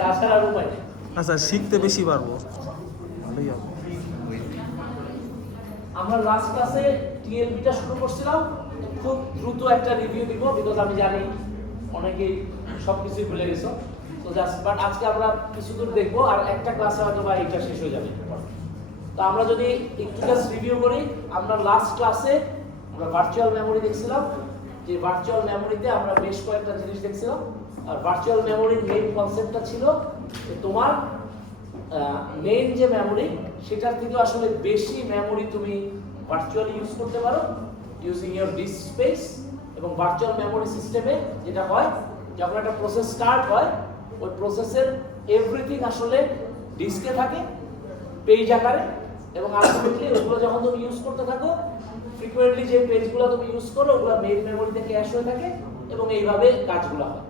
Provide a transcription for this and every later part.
তাছাড়া আর উপায় নেই। আচ্ছা, শিখতে বেশি পারবো। আমরা লাস্ট ক্লাসে টিএলবিটা শুরু করছিলাম, খুব দ্রুত একটা রিভিউ দিব বিকজ আমি জানি অনেকেই সব কিছুই ভুলে গেছো। তো জাস্ট বাট আজকে আমরা কিছু দূর দেখবো, আর একটা ক্লাসে হয়তো বা এটা শেষ হয়ে যাবে। তো আমরা যদি একটু জাস্ট রিভিউ করি, আমরা লাস্ট ক্লাসে আমরা ভার্চুয়াল মেমোরি দেখছিলাম, যে ভার্চুয়াল মেমোরিতে আমরা বেশ কয়েকটা জিনিস দেখছিলাম। আর ভার্চুয়াল মেমোরির মেইন কনসেপ্টটা ছিল যে তোমার মেইন যে মেমোরি সেটার থেকে আসলে বেশি মেমোরি তুমি ভার্চুয়ালি ইউজ করতে পারো ইউজিং ইয়োর ডিস্ক স্পেস। এবং ভার্চুয়াল মেমোরি সিস্টেমে যেটা হয়, যখন একটা প্রসেস স্টার্ট হয়, ওই প্রসেসের এভরিথিং আসলে ডিস্কে থাকে পেজ আকারে, এবং আলটিমেটলি ওগুলো যখন তুমি ইউজ করতে থাকো, ফ্রিকোয়েন্টলি যে পেজগুলো তুমি ইউজ করো ওগুলো মেইন মেমোরিতে ক্যাশ হয়ে থাকে, এবং এইভাবে কাজগুলো হয়।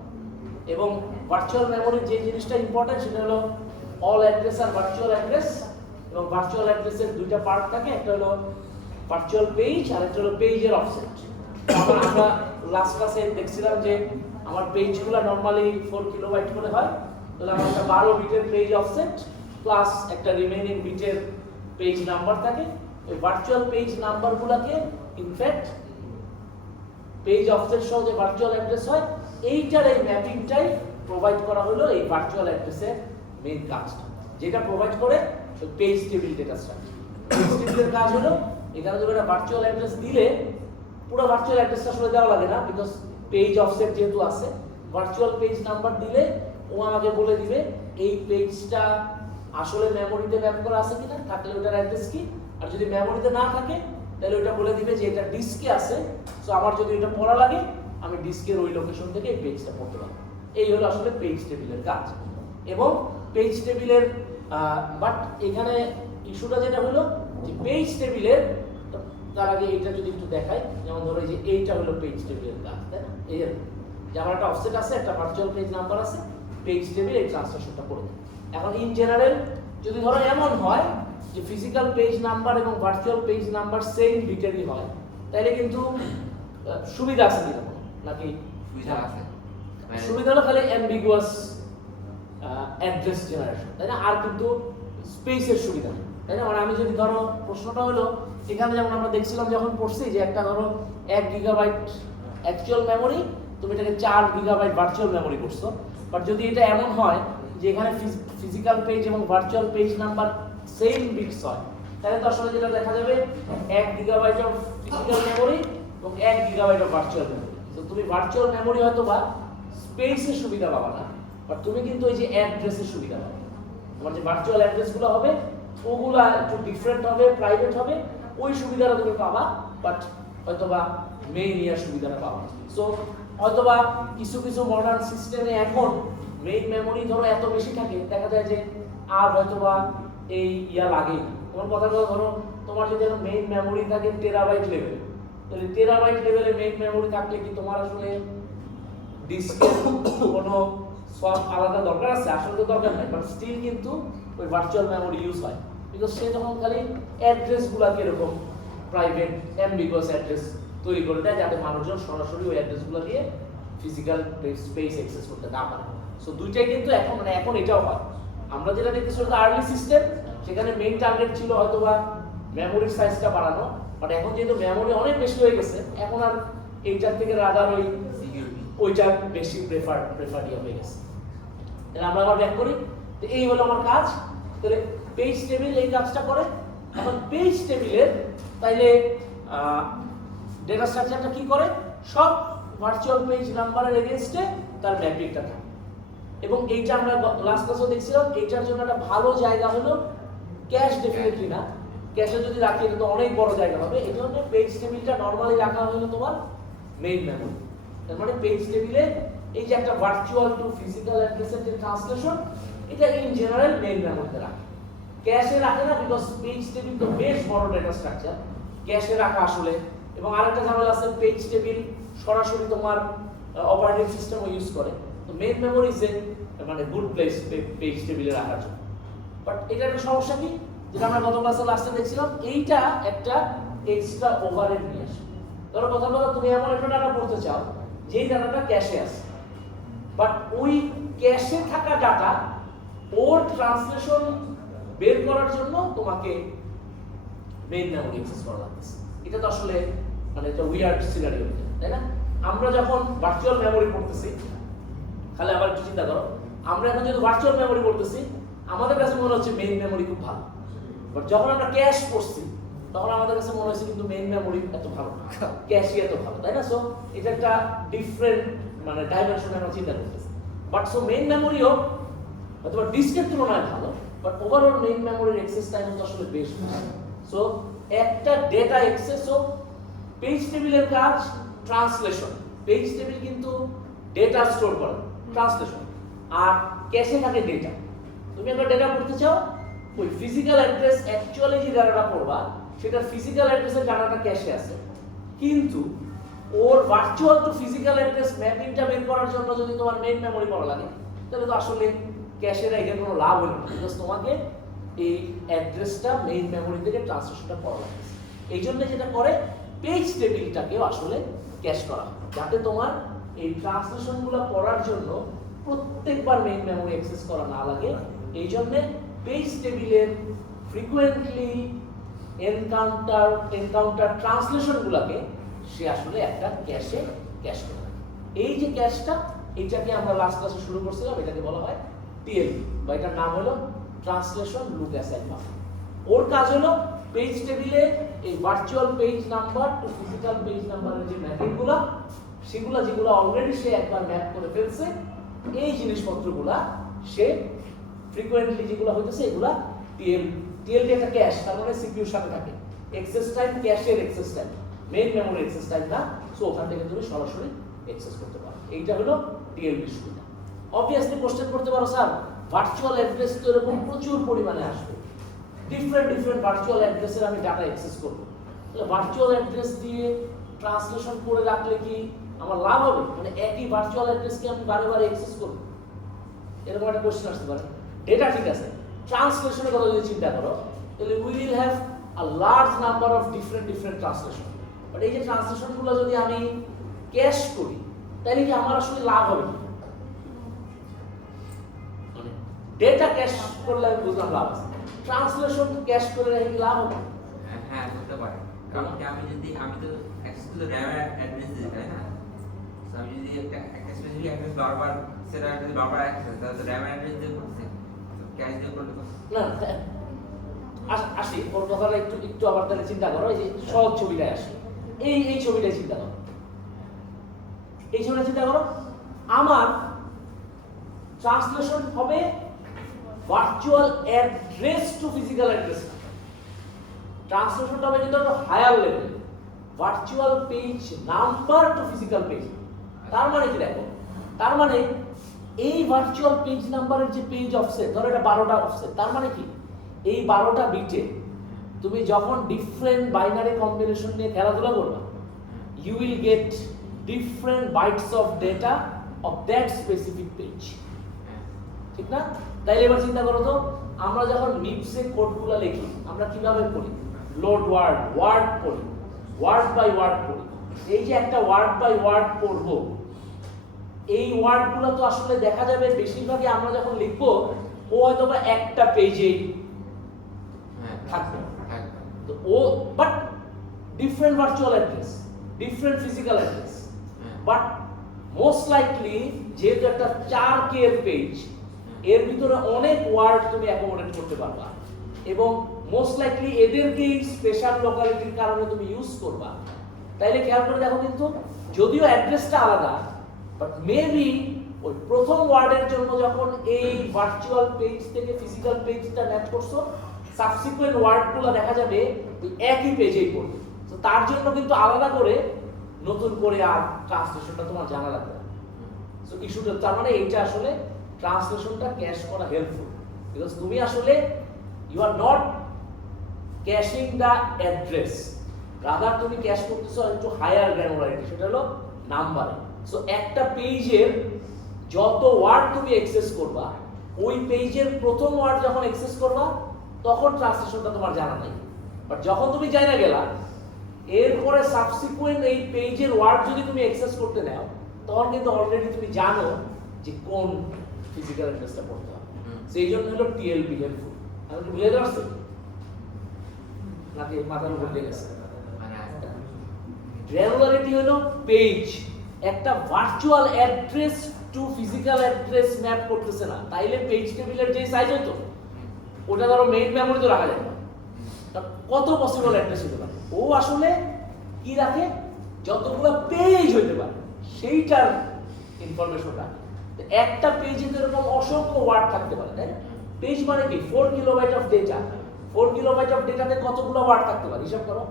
এবং ভার্চুয়াল মেমোরির যে জিনিসটা ইম্পর্টেন্ট সেটা হলো অল অ্যাড্রেস আর ভার্চুয়াল অ্যাড্রেস। এবং ভার্চুয়াল অ্যাড্রেসের দুইটা পার্ট থাকে, একটা হলো ভার্চুয়াল পেজ আর একটা হলো পেজের অফসেট। আমরা লাস্ট ক্লাসে দেখছিলাম যে আমার পেজগুলো নরমালি 4 কিলোবাইট করে হয়, তাহলে আমার একটা 12 বিটের পেজ অফসেট প্লাস একটা রিমেইনিং বিটের পেজ নাম্বার থাকে। ওই ভার্চুয়াল পেজ নাম্বারগুলোকে ইনফ্যাক্ট পেজ অফসেট সহ যে ভার্চুয়াল অ্যাড্রেস হয়, এইটার এই ম্যাপিংটাই প্রোভাইড করা হলো এই ভার্চুয়াল অ্যাড্রেসের মেইন কাজটা, যেটা প্রোভাইড করে page table data structure. Page টেবিলের কাজ হলো, এখানে তুমি একটা ভার্চুয়াল অ্যাড্রেস দিলে পুরো ভার্চুয়াল অ্যাড্রেসটা আসলে দেওয়া লাগে না, বিকজ পেজ অফসেট যেহেতু আছে। ভার্চুয়াল পেজ নাম্বার দিলে ও আমাকে বলে দিবে এই পেজটা আসলে মেমোরিতে ম্যাপ করা আছে কিনা, থাকলে ওটার অ্যাড্রেস কি, আর যদি মেমোরিতে না থাকে তাহলে ওটা বলে দিবে যে এটা ডিস্কে আছে, সো আমার যদি এটা পড়া লাগে আমি ডিস্কের ওই লোকেশন থেকে এই পেজটা পড়তে পারবো। এই হলো আসলে পেজ টেবিলের কাজ। এবং পেজ টেবিলের বাট এখানে ইস্যুটা যেটা হলো যে পেজ টেবিলের, তার আগে এইটা যদি একটু দেখাই, যেমন ধরো এই যে এইটা হলো পেজ টেবিলের কাজ, তাই না? এই যে আমার একটা অফসেট আছে, একটা ভার্চুয়াল পেজ নাম্বার আছে, পেজ টেবিল এই ট্রান্সলেশনটা করে দেয়। এখন ইন জেনারেল যদি ধরো এমন হয় যে ফিজিক্যাল পেজ নাম্বার এবং ভার্চুয়াল পেজ নাম্বার সেম বিটেরই হয়, তাহলে কিন্তু সুবিধা আছে কিরকম নাকি? সুবিধা আছে, সুবিধা হলো খালি অ্যাম্বিগুয়াস অ্যাড্রেস জেনারেশন, তাই না? আর কিন্তু স্পেসের সুবিধা নেই, তাই না? মানে আমি যদি ধরো প্রশ্নটা হলো এখানে যেমন আমরা দেখছিলাম যখন পড়ছি যে একটা ধরো 1 গিগাবাইট অ্যাকচুয়াল মেমোরি, তুমি এটাকে 4 গিগাবাইট ভার্চুয়াল মেমোরি করছো। বাট যদি এটা এমন হয় যে এখানে ফিজিক্যাল পেজ এবং virtual page number same bits হয়, তাহলে তো আসলে যেটা দেখা যাবে 1 গিগাবাইট অফ ফিজিক্যাল মেমোরি এবং 1 গিগাবাইট অফ ভার্চুয়াল মেমোরি। তো তুমি ভার্চুয়াল মেমোরি হয়তো বা স্পেসের সুবিধা পাবা না, বাট তুমি কিন্তু ওই যে অ্যাড্রেসের সুবিধা পাবে। তোমার যে ভার্চুয়াল অ্যাড্রেসগুলো হবে ওগুলা একটু ডিফারেন্ট হবে, প্রাইভেট হবে, ওই সুবিধাটা তুমি পাবা, বাট হয়তোবা মেইন ইয়ার সুবিধাটা পাবা। সো হয়তোবা কিছু কিছু মডার্ন সিস্টেমে এখন মেইন মেমোরি ধরো এত বেশি থাকে, দেখা যায় যে আর হয়তোবা এই ইয়া লাগেই না। তোমার কথাটা ধরো তোমার যদি এখন মেইন মেমোরি থাকে টেরাবাইট লেভেলে, তাহলে টেরাবাইট লেভেলে মেইন মেমোরি থাকলে কি তোমার আসলে ডিস্কের কোনো সব আলাদা দরকার আছে? আসলে তো দরকার নাই, বাট স্টিল কিন্তু ওই ভার্চুয়াল মেমোরি ইউজ হয়, বিকজ সে যখন খালি অ্যাড্রেসগুলোকে এরকম প্রাইভেট অ্যাম্বিগুয়াস অ্যাড্রেস তৈরি করে দেয়, যাতে মানুষজন সরাসরি ওই অ্যাড্রেসগুলো দিয়ে ফিজিক্যাল স্পেস অ্যাক্সেস করতে না পারে। সো দুইটাই কিন্তু এখন মানে এখন এটাও হয়। আমরা যেটা দেখতেছি ওটা আর্লি সিস্টেম, সেখানে মেইন টার্গেট ছিল হয়তোবা মেমোরির সাইজটা বাড়ানো, বাট এখন যেহেতু মেমোরি অনেক বেশি হয়ে গেছে, এখন আর এইটার থেকে রাদার ওইটা বেশি প্রেফার হয়ে গেছে। তাহলে আমরা আবার ব্যাক করি, তো এই হলো আমার কাজ। তাহলে পেজ টেবিল এই কাজটা করে। এখন পেজ টেবিলের তাইলে ডেটা স্ট্রাকচারটা কি করে? সব ভার্চুয়াল পেজ নাম্বারের এগেইনস্টে তার ম্যাপিংটা থাকে। এবং এইটা আমরা লাস্ট ক্লাসে দেখছিলাম, এইটার জন্য একটা ভালো জায়গা হলো ক্যাশ, ডেফিনেটলি না, ক্যাশে যদি রাখি এটা তো অনেক বড় জায়গা হবে। এই জন্য পেজ টেবিলটা নরমালি রাখা হলো তোমার মেইন মেমোরি। তার মানে পেজ টেবিলে এই যে একটা ভার্চুয়াল টু ফিজিক্যাল অ্যাড্রেসের যে ট্রান্সলেশন, এটা ইন জেনারেল মেইন মেমোরিতে রাখে, ক্যাশে রাখে না, বিকজ পেজ টেবিল তো বেশ বড় ডেটা স্ট্রাকচার, ক্যাশে রাখা আসলে। এবং আরেকটা ঝামেলা আছে, পেজ টেবিল সরাসরি তোমার অপারেটিং সিস্টেমও ইউজ করে, তো মেইন মেমোরি ইজ মানে গুড প্লেস পেজ টেবিলে রাখার জন্য। বাট এটা একটা সমস্যা কি, যেটা আমরা গত ক্লাসে লাস্টে দেখছিলাম, এইটা একটা এক্সট্রা ওভারহেড নিয়ে আসে। ধরো কথা বলো তুমি এমন একটা ডাটা পড়তে চাও যেই ডাটাটা ক্যাশে আছে, বাট ওই ক্যাশে থাকা ডাটা ওর ট্রান্সলেশন বের করার জন্য তোমাকে মেইন মেমরি অ্যাক্সেস করা লাগতেছে। এটা তো আসলে মানে একটা উইয়ার্ড সিনারিও, তাই না? আমরা যখন ভার্চুয়াল মেমরি পড়তেছি, তাহলে আবার একটু চিন্তা করো, আমরা এখন যদি ভার্চুয়াল মেমরি পড়তেছি আমাদের কাছে মনে হচ্ছে মেইন মেমরি খুব ভালো, বাট যখন আমরা ক্যাশ পড়ছি তখন আমাদের কাছে মনে হচ্ছে কিন্তু মেইন মেমরি এত ভালো না, ক্যাশই এত ভালো, তাই না? সো এটা একটা ডিফারেন্ট মানে ডাইমেনশনে আমরা চিন্তা করতেছি। বাট সো মেইন মেমরিও অথবা ডিস্কের তুলনায় ভালো, বাট ওভারঅল মেইন মেমরির অ্যাক্সেস টাইম তো আসলে বেশ ভালো। সো একটা ডেটা অ্যাক্সেস ও পেজ টেবিলের কাজ ট্রান্সলেশন, পেজ টেবিল কিন্তু ডেটা স্টোর করে, ট্রান্সলেশন, আর ক্যাশে থাকে ডেটা। তুমি একটা ডেটা পড়তে চাও, ওই ফিজিক্যাল অ্যাড্রেস অ্যাকচুয়ালি যে ডাটাটা পড়বা সেটা ফিজিক্যাল অ্যাড্রেসের ডাটাটা ক্যাশে আছে, কিন্তু ওর ভার্চুয়াল টু ফিজিক্যাল অ্যাড্রেস ম্যাপিংটা বের করার জন্য যদি তোমার মেইন মেমরি পড়া লাগে তাহলে তো আসলে ক্যাশের এখানে কোনো লাভ হলো না, বিকজ তোমাকে এই অ্যাড্রেসটা মেইন মেমরি থেকে ট্রান্সলেশনটা করা লাগে। এই জন্য যেটা করে পেজ টেবিলটাকেও আসলে ক্যাশ করা হয়, যাতে তোমার এই ট্রান্সলেশনগুলো পড়ার জন্য প্রত্যেকবার মেইন মেমরি অ্যাক্সেস করা না লাগে। এই জন্য পেজ টেবিলের ফ্রিকোয়েন্টলি এনকাউন্টার ট্রান্সলেশনগুলোকে সে আসলে একটা ক্যাশে ক্যাশ করে রাখে। এই যে ক্যাশটা, এইটাকে আমরা লাস্ট ক্লাসে শুরু করছিলাম, এটাকে বলা হয় টিএলবি, বা এটার নাম হলো ট্রান্সলেশন লুক অ্যাসাইড বাফার। ওর কাজ হলো পেজ টেবিলে এই virtual page number to physical page নাম্বারের যে ম্যাপিংগুলো, সেগুলো যেগুলো অলরেডি সে একবার ম্যাপ করে ফেলছে, এই জিনিসপত্রগুলা সে ফ্রিকোয়েন্টলি যেগুলো হইতেছে এগুলা টিএলডি একটা ক্যাশ, তার মানে সিপিইউর সাথে থাকে। এক্সেস টাইম ক্যাশের access time, main memory access time না, সো ওখান থেকে তুমি সরাসরি অ্যাক্সেস করতে পারো। এইটা হলো টিএলডি সুবিধা। অবভিয়াসলি কোশ্চেন করতে পারো, স্যার ভার্চুয়াল অ্যাড্রেস তো এরকম প্রচুর পরিমাণে আসবে, ডিফারেন্ট ভার্চুয়াল অ্যাড্রেসের আমি ডাটা অ্যাক্সেস করবো, তাহলে ভার্চুয়াল অ্যাড্রেস দিয়ে ট্রান্সলেশন করে রাখলে কি আমার লাভ হবে? মানে একই ভার্চুয়াল অ্যাড্রেসকে আমি বারে বারে অ্যাক্সেস করবো, এরকম একটা কোশ্চেন আসতে পারে। ডেটা ঠিক আছে, ট্রান্সলেশনের কথা যদি চিন্তা করো তাহলে we will have a large number of different translation, but এই যে ট্রান্সলেশনগুলো যদি আমি ক্যাশ করি তাহলে কি আমার আসলে লাভ হবে কি? মানে ডেটা ক্যাশ করলে আমি বুঝলাম লাভ আছে, ট্রান্সলেশন ক্যাশ করে রেখে কি লাভ হবে? হ্যাঁ হতে পারে, কারণ কি আমি তো অ্যাক্সেস টু র‍্যাম অ্যাড্রেস দিই, তাই না? সো আমি যদি একটা স্পেসিফিক অ্যাড্রেস বারবার সেটা যদি বারবার অ্যাক্সেস, তাহলে র‍্যাম অ্যাড্রেস দিয়ে করতে ক্যাশ দিয়ে করলে না আসি ওর কথাটা একটু আবার তাহলে চিন্তা করো, এই যে সহজ ছবিটায় আসি, এই ছবিটাই চিন্তা করো, এই ছবিটা চিন্তা করো, আমার ট্রান্সলেশন হবে virtual address to physical address, ট্রান্সলেশনটা হবে কিন্তু higher level, virtual page number to physical page. তার মানে কি দেখো, তার মানে এই ভার্চুয়াল পেজ নাম্বারের যে পেজ অফসেট, ধরো এটা 12টা অফসেট, তার মানে কি এই 12টা বিটে তুমি যখন ডিফারেন্ট বাইনারি কম্বিনেশন নিয়ে খেলাধুলা করবা, you will get different bytes of data of that specific page, ঠিক না? তাইলে এবার চিন্তা করো তো, আমরা যখন লিপসে কোডগুলো লিখি আমরা কিভাবে পড়ি? লোড ওয়ার্ড পড়ি, ওয়ার্ড বাই ওয়ার্ড পড়ি। এই যে একটা ওয়ার্ড বাই ওয়ার্ড পড়বো, এই ওয়ার্ডগুলো তো আসলে দেখা যাবে বেশিরভাগই আমরা যখন লিখবো ও হয়তো বা একটা পেজেই থাকবে, তো ও but different virtual address, different physical address, but most likely যেহেতু একটা 4K এর পেজ, এর ভিতরে অনেক ওয়ার্ড তুমি অ্যাকোমোডেট করতে পারবা, এবং মোস্ট লাইকলি এদেরকেই স্পেশাল লোকালিটির কারণে তুমি ইউজ করবা। তাইলে খেয়াল করে দেখো, কিন্তু যদিও অ্যাড্রেসটা আলাদা, বাট মেবি ওই প্রথম ওয়ার্ডের জন্য যখন এই ভার্চুয়াল পেজ থেকে ফিজিক্যাল পেজটা ম্যাচ করছো, সাবসিকুয়েন্ট ওয়ার্ডগুলো দেখা যাবে ওই একই পেজেই পড়বে। তো তার জন্য কিন্তু আলাদা করে নতুন করে আর ট্রান্সলেশনটা তোমার জানা লাগবে না। সো ইস্যুটা তার মানে এইটা আসলে ট্রান্সলেশনটা ক্যাশ করা হেল্পফুল, বিকজ তুমি আসলে you are not caching the address, rather তুমি ক্যাশ করতেছো একটু হায়ার গ্র্যানুলারিটি, সেটা হলো নাম্বারে। সো একটা পেজের যত ওয়ার্ড তুমি অ্যাক্সেস করবা, ওই পেজের প্রথম ওয়ার্ড যখন অ্যাক্সেস করবা তখন ট্রান্সলেশনটা তোমার জানা নাই, বাট যখন তুমি জানা গেলা এরপরে সাবসিকুয়েন্ট এই পেজের ওয়ার্ড যদি তুমি অ্যাক্সেস করতে নাও, তখন কিন্তু অলরেডি তুমি জানো যে কোন ফিজিক্যাল অ্যাড্রেসটা পড়তে হবে। সেই জন্য হলো টিএলবি হেল্পফুল। আমি কি বুঝাতে পারছি নাকি মাথার উপর দিয়ে গেছে? গ্র্যানুলারিটি হলো পেজ একটা virtual address to physical address map করতেছে না, তাইলে পেজ টেবিলের যে সাইজ হতো ওটা ধরো মেইন মেমোরিতে রাখা যায় না, কত পসিবল অ্যাড্রেস হতে পারে। ও আসলে কি রাখে, যতগুলো পেজ হইতে পারে সেইটার ইনফরমেশন রাখে। একটা পেজে এরকম অসংখ্য ওয়ার্ড থাকতে পারে, তাই না? পেজ মানে কি 4 kilobyte of data. 4 kilobyte of ডেটাতে কতগুলো ওয়ার্ড থাকতে পারে হিসাব করো।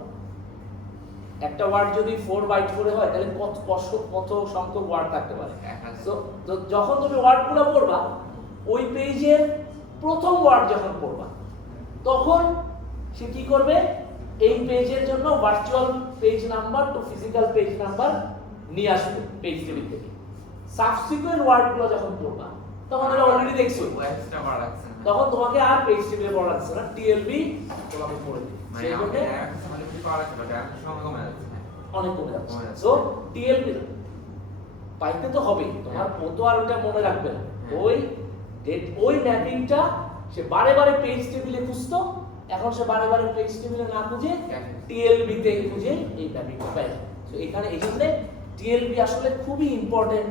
একটা ওয়ার্ড যদি 4 বাইট করে হয় তাহলে কত সংখ্যক ওয়ার্ড থাকতে পারে। তো যখন তুমি ওয়ার্ডগুলো পড়বা, ওই পেজের প্রথম ওয়ার্ড যখন পড়বা তখন সে কি করবে, এই পেজের জন্য virtual page number to physical page number নিয়ে আসবে পেজ টেবিল থেকে। সাবসিকুয়েন্ট ওয়ার্ডগুলো যখন পড়বা তখন এটা অলরেডি দেখছো, এক্সট্রা বার লাগছে না, তখন তোমাকে আর পেজ টেবিলে পড়া লাগছে না, টিএলবি তোমাকে পড়ে দিবে। মানে আমাকে মানে কি পাওয়া যাচ্ছে, বাট এখন সময় কমে যাচ্ছে। অনেক কমে যাচ্ছে। সো টিএলবি পাইতে তো হবে, তোমার ও তো আর ওটা মনে রাখবে না। ওই ম্যাপিংটা সে বারে বারে পেজ টেবিলে খুঁজতো, এখন সে বারে বারে পেজ টেবিলে না খুঁজে টিএলবি তে খুঁজে এই ম্যাপিংটা পায়। সো এখানে এই জন্য টিএলবি আসলে খুবই ইম্পর্টেন্ট।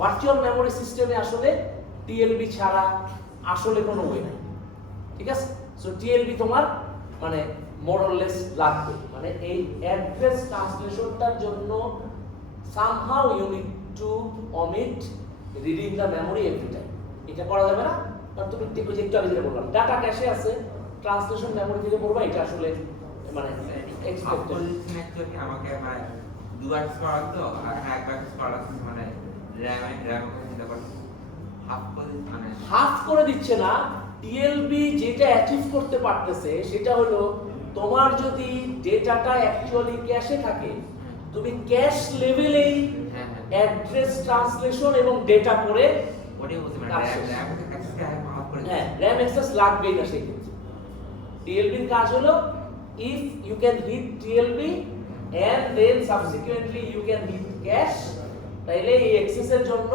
ভার্চুয়াল মেমোরি সিস্টেমে আসলে টিএলবি ছাড়া আসলে কোনো ওয়ে নাই, ঠিক আছে? সো টিএলবি তোমার মানে মোরলেস লাগবে, মানে এই অ্যাড্রেস ট্রান্সলেশনটার জন্য somehow you need to omit reading the memory every time। এটা করা যাবে না, কারণ তুমি একটু আগে যেটা বললাম ডাটা ক্যাশে আছে, ট্রান্সলেশন মেমোরি থেকে পড়বা, এটা আসলে মানে এক্সপেক্টেড। অ্যাকচুয়ালি আমাকে মানে দুবার স্কোর লাগতো আর একবার স্কোর লাগতো, মানে র‍্যাম চিন্তা করছি হাফ করে দিচ্ছে না। টিএলবি যেটা অ্যাচিভ করতে পারতেছে সেটা হলো তোমার যদি ডেটাটা অ্যাকচুয়ালি ক্যাশে থাকে, তুমি ক্যাশ লেভেলেই অ্যাড্রেস ট্রান্সলেশন এবং ডেটা পড়ে ওটাই বলছি, মানে র‍্যাম অ্যাক্সেসকে হাফ করে হ্যাঁ র‍্যাম অ্যাক্সেস লাগবেই না সেই ক্ষেত্রে। টিএলবির কাজ হলো if you can hit TLB and then subsequently you can hit cache, তাইলে এই অ্যাক্সেসের জন্য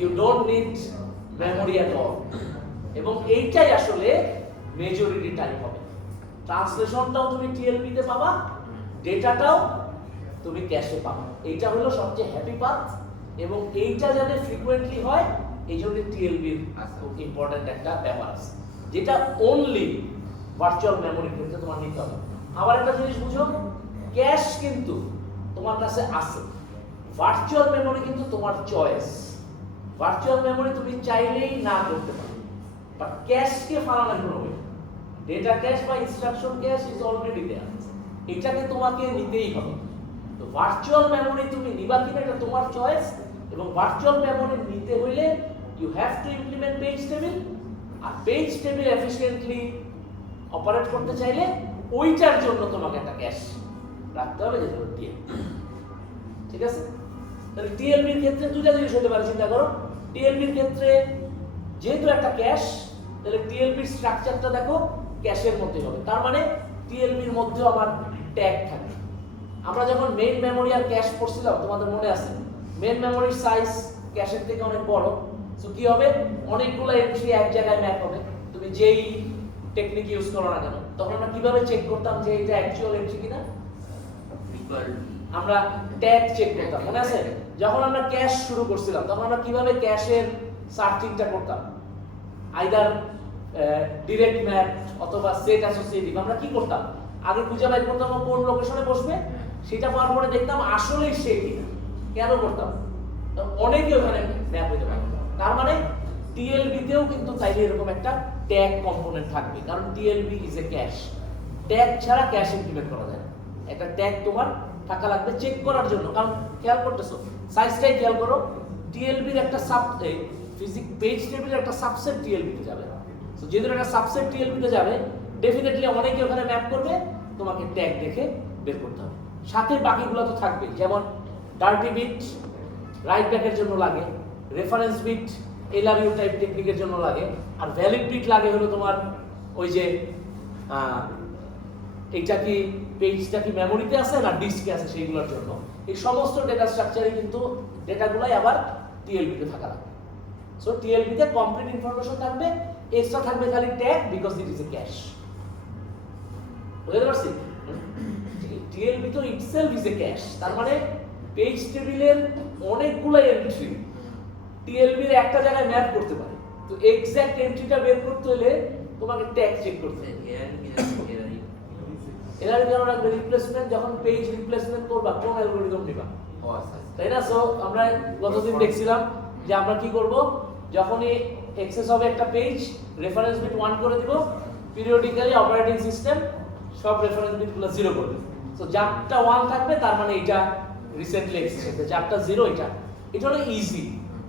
you don't need memory at all. এবং এইটাই আসলে মেজরিটি টাইম হবে। ট্রান্সলেশনটাও তুমি টিএলবি তে পাবা, ডেটাটাও তুমি ক্যাশে পাবা। এইটা হলো সবচেয়ে হ্যাপি পাথ, এবং এইটা যাতে ফ্রিকোয়েন্টলি হয় এই জন্য টিএলবির খুব ইম্পর্টেন্ট একটা ব্যাপার আছে, যেটা অনলি ভার্চুয়াল মেমোরির ক্ষেত্রে তোমার নিতে হবে। আবার একটা জিনিস বুঝো, ক্যাশ কিন্তু তোমার কাছে আছে, ভার্চুয়াল মেমোরি কিন্তু তোমার চয়েস। ভার্চুয়াল মেমোরি তুমি চাইলেই না করতে পারো, বাট ক্যাশকে ফালানোর কোনো ওয়ে, ডেটা ক্যাশ বা ইনস্ট্রাকশন ক্যাশ ইজ অলরেডি দেয়ার, এটাকে তোমাকে নিতেই হবে। তো ভার্চুয়াল মেমোরি তুমি নিবা কিনা এটা তোমার চয়েস, এবং ভার্চুয়াল মেমোরি নিতে হইলে you have to implement page table, আর পেজ টেবিল এফিশিয়েন্টলি অপারেট করতে চাইলে ওইটার জন্য তোমাকে একটা ক্যাশ রাখতে হবে, যেটা হলো টিএলবি। ঠিক আছে? তাহলে টিএলবির ক্ষেত্রে দুটা জিনিস হতে পারে, চিন্তা করো। টিএলবির ক্ষেত্রে যেহেতু একটা ক্যাশ, তাহলে টিএলবির স্ট্রাকচারটা দেখো ক্যাশের মধ্যে হবে, তার মানে টিএলবির মধ্যেও আমার ট্যাগ থাকে। আমরা যখন মেইন মেমোরি আর ক্যাশ পড়ছিলাম তোমাদের মনে আছে, মেইন মেমোরির সাইজ ক্যাশের থেকে অনেক বড়, সো কি হবে, অনেকগুলো এন্ট্রি এক জায়গায় ম্যাপ হবে। তুমি যেই টেকনিক ইউজ করো না কেন, তখন আমরা কিভাবে চেক করতাম যে এটা অ্যাকচুয়াল এন্ট্রি কিনা? আমরা ট্যাগ চেক করতাম, মনে আছে? যখন আমরা ক্যাশ শুরু করছিলাম তখন আমরা কিভাবে ক্যাশের সার্চিংটা করতাম? আইদার ডিরেক্ট ম্যাপ অথবা সেট অ্যাসোসিয়েটিভ। আমরা কি করতাম? আগে খুঁজে বের করতাম কোন লোকেশনে বসবে, সেটা পাওয়ার পরে দেখতাম আসলেই সে কিনা। কেন করতাম? অনেকে ওখানে ম্যাপ হইতে পারে। তার মানে টিএলবি তেও কিন্তু তাইলে এরকম একটা ট্যাগ কম্পোনেন্ট থাকবে, কারণ টিএলবি ইজ এ ক্যাশ। ট্যাগ ছাড়া ক্যাশ ইমপ্লিমেন্ট করা যায় না। একটা ট্যাগ তোমার টাকা লাগবে চেক করার জন্য, কারণ খেয়াল করতেছো সাইজটাই খেয়াল করো, টিএলবির একটা সাব ফিজিক পেজ টেবিলের একটা সাবসেট টিএলবি তে যাবে। সো যেহেতু একটা সাবসেট টিএলবি তে যাবে, ডেফিনেটলি অনেকে ওখানে ম্যাপ করবে, তোমাকে ট্যাগ দেখে বের করতে হবে। সাথে বাকিগুলো তো থাকবে, যেমন ডার্টি বিট রাইট ব্যাকের জন্য লাগে, রেফারেন্স বিট এলআরইউ টাইপ টেকনিকের জন্য লাগে, আর ভ্যালিড বিট লাগে হলো তোমার ওই যে এইটা কি পেজটা কি মেমোরিতে আছে না ডিস্কে আছে সেইগুলোর জন্য। এই সমস্ত ডেটা স্ট্রাকচারে কিন্তু ডেটাগুলাই আবার টিএলবি তে থাকা লাগে। সো টিএলবি তে কমপ্লিট ইনফরমেশন থাকবে, এক্সট্রা থাকবে খালি tag because it is a cash. বুঝতে পারছি? টিএলবি তো ইটসেলফ ইজ এ ক্যাশ, তার মানে পেজ টেবিলের অনেকগুলো এন্ট্রি টিএলবি এর একটা জায়গায় ম্যাপ করতে পারে। তো এক্সাক্ট এন্ট্রিটা বের করতে হলে তোমাকে ট্যাগ চেক করতে হবে। এর জন্য রাখবে রিপ্লেসমেন্ট, যখন পেজ রিপ্লেসমেন্ট করবা কোন অ্যালগরিদম নিবা, তাই না? সো আমরা গতদিন দেখছিলাম যে আমরা কি করব, যখনই অ্যাক্সেস হবে একটা পেজ, রেফারেন্স বিট 1 করে দিব, পিরিয়ডিক্যালি অপারেটিং সিস্টেম সব রেফারেন্স বিটগুলো 0 করবে। সো যারটা 1 থাকবে তার মানে এটা রিসেন্টলি অ্যাক্সেস হয়েছে, যারটা 0 এটা হলো ইজি।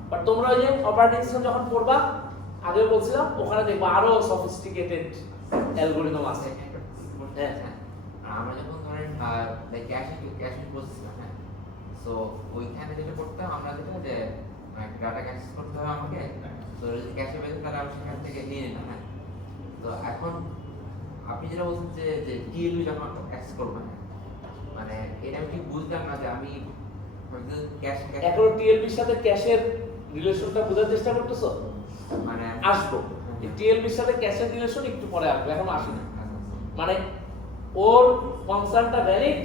বাট তোমরা ওই যে অপারেটিং সিস্টেম যখন পড়বা, আগে বলছিলাম ওখানে দেখবা আরো সফিস্টিকেটেড অ্যালগরিদম আছে। হ্যাঁ, আমরা যখন ধরেন ক্যাশ বলছিলাম, হ্যাঁ, সো ওইখানে যেটা করতাম আমরা যেটা যে ডাটা অ্যাক্সেস করতে হবে আমাকে, তো যদি ক্যাশে পেতে তাহলে আমি সেখান থেকে নিয়ে নিলাম। হ্যাঁ, তো এখন আপনি যেটা বলছেন যে টিএলবি যখন অ্যাক্সেস করবো, মানে এটা আমি ঠিক বুঝলাম না যে আমি ক্যাশ এখন টিএলবির সাথে ক্যাশের রিলেশনটা বোঝার চেষ্টা করতেছো? মানে আসবো, টিএলবির সাথে ক্যাশের রিলেশন একটু পরে আসবে, এখন আসি না। মানে ওর কনসার্নটা ভ্যালিড,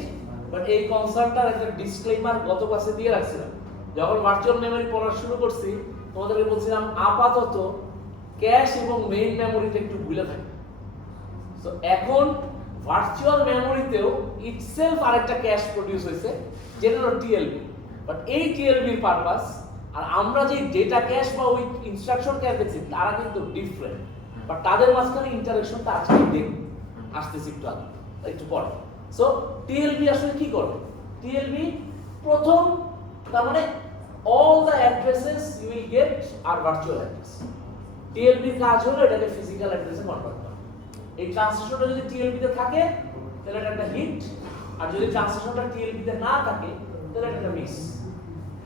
বাট এই কনসার্নটার একটা ডিসক্লেইমার গত ক্লাসে দিয়ে রাখছিলাম। যখন ভার্চুয়াল মেমরি পড়া শুরু করছি তোমাদেরকে বলছিলাম আপাতত ক্যাশ এবং মেইন মেমরিতে একটু ভুলে থাকবে। তো এখন ভার্চুয়াল মেমরিতেও ইটসেলফ আরেকটা ক্যাশ প্রডিউস হয়েছে যেটা হলো টিএলবি, বাট এই টিএলবির পারপাস আর আমরা যে ডেটা ক্যাশ বা ওই ইনস্ট্রাকশন ক্যাশ দেখছি তারা কিন্তু ডিফারেন্ট, বাট তাদের মাঝখানে ইন্টারেকশনটা আজকে দেখব, আসতেছি একটু আগে, একটু পরে। সো টিএলবি আসলে কি করবে? টিএলবি প্রথম, তার মানে all the addresses you will get are virtual address. TLB কাজ হলো এটাকে ফিজিক্যাল অ্যাড্রেসে কনভার্ট করা। এই ট্রান্সলেশনটা যদি TLB তে থাকে তাহলে এটা একটা হিট, আর যদি ট্রান্সলেশনটা TLB তে না থাকে তাহলে এটা একটা মিস।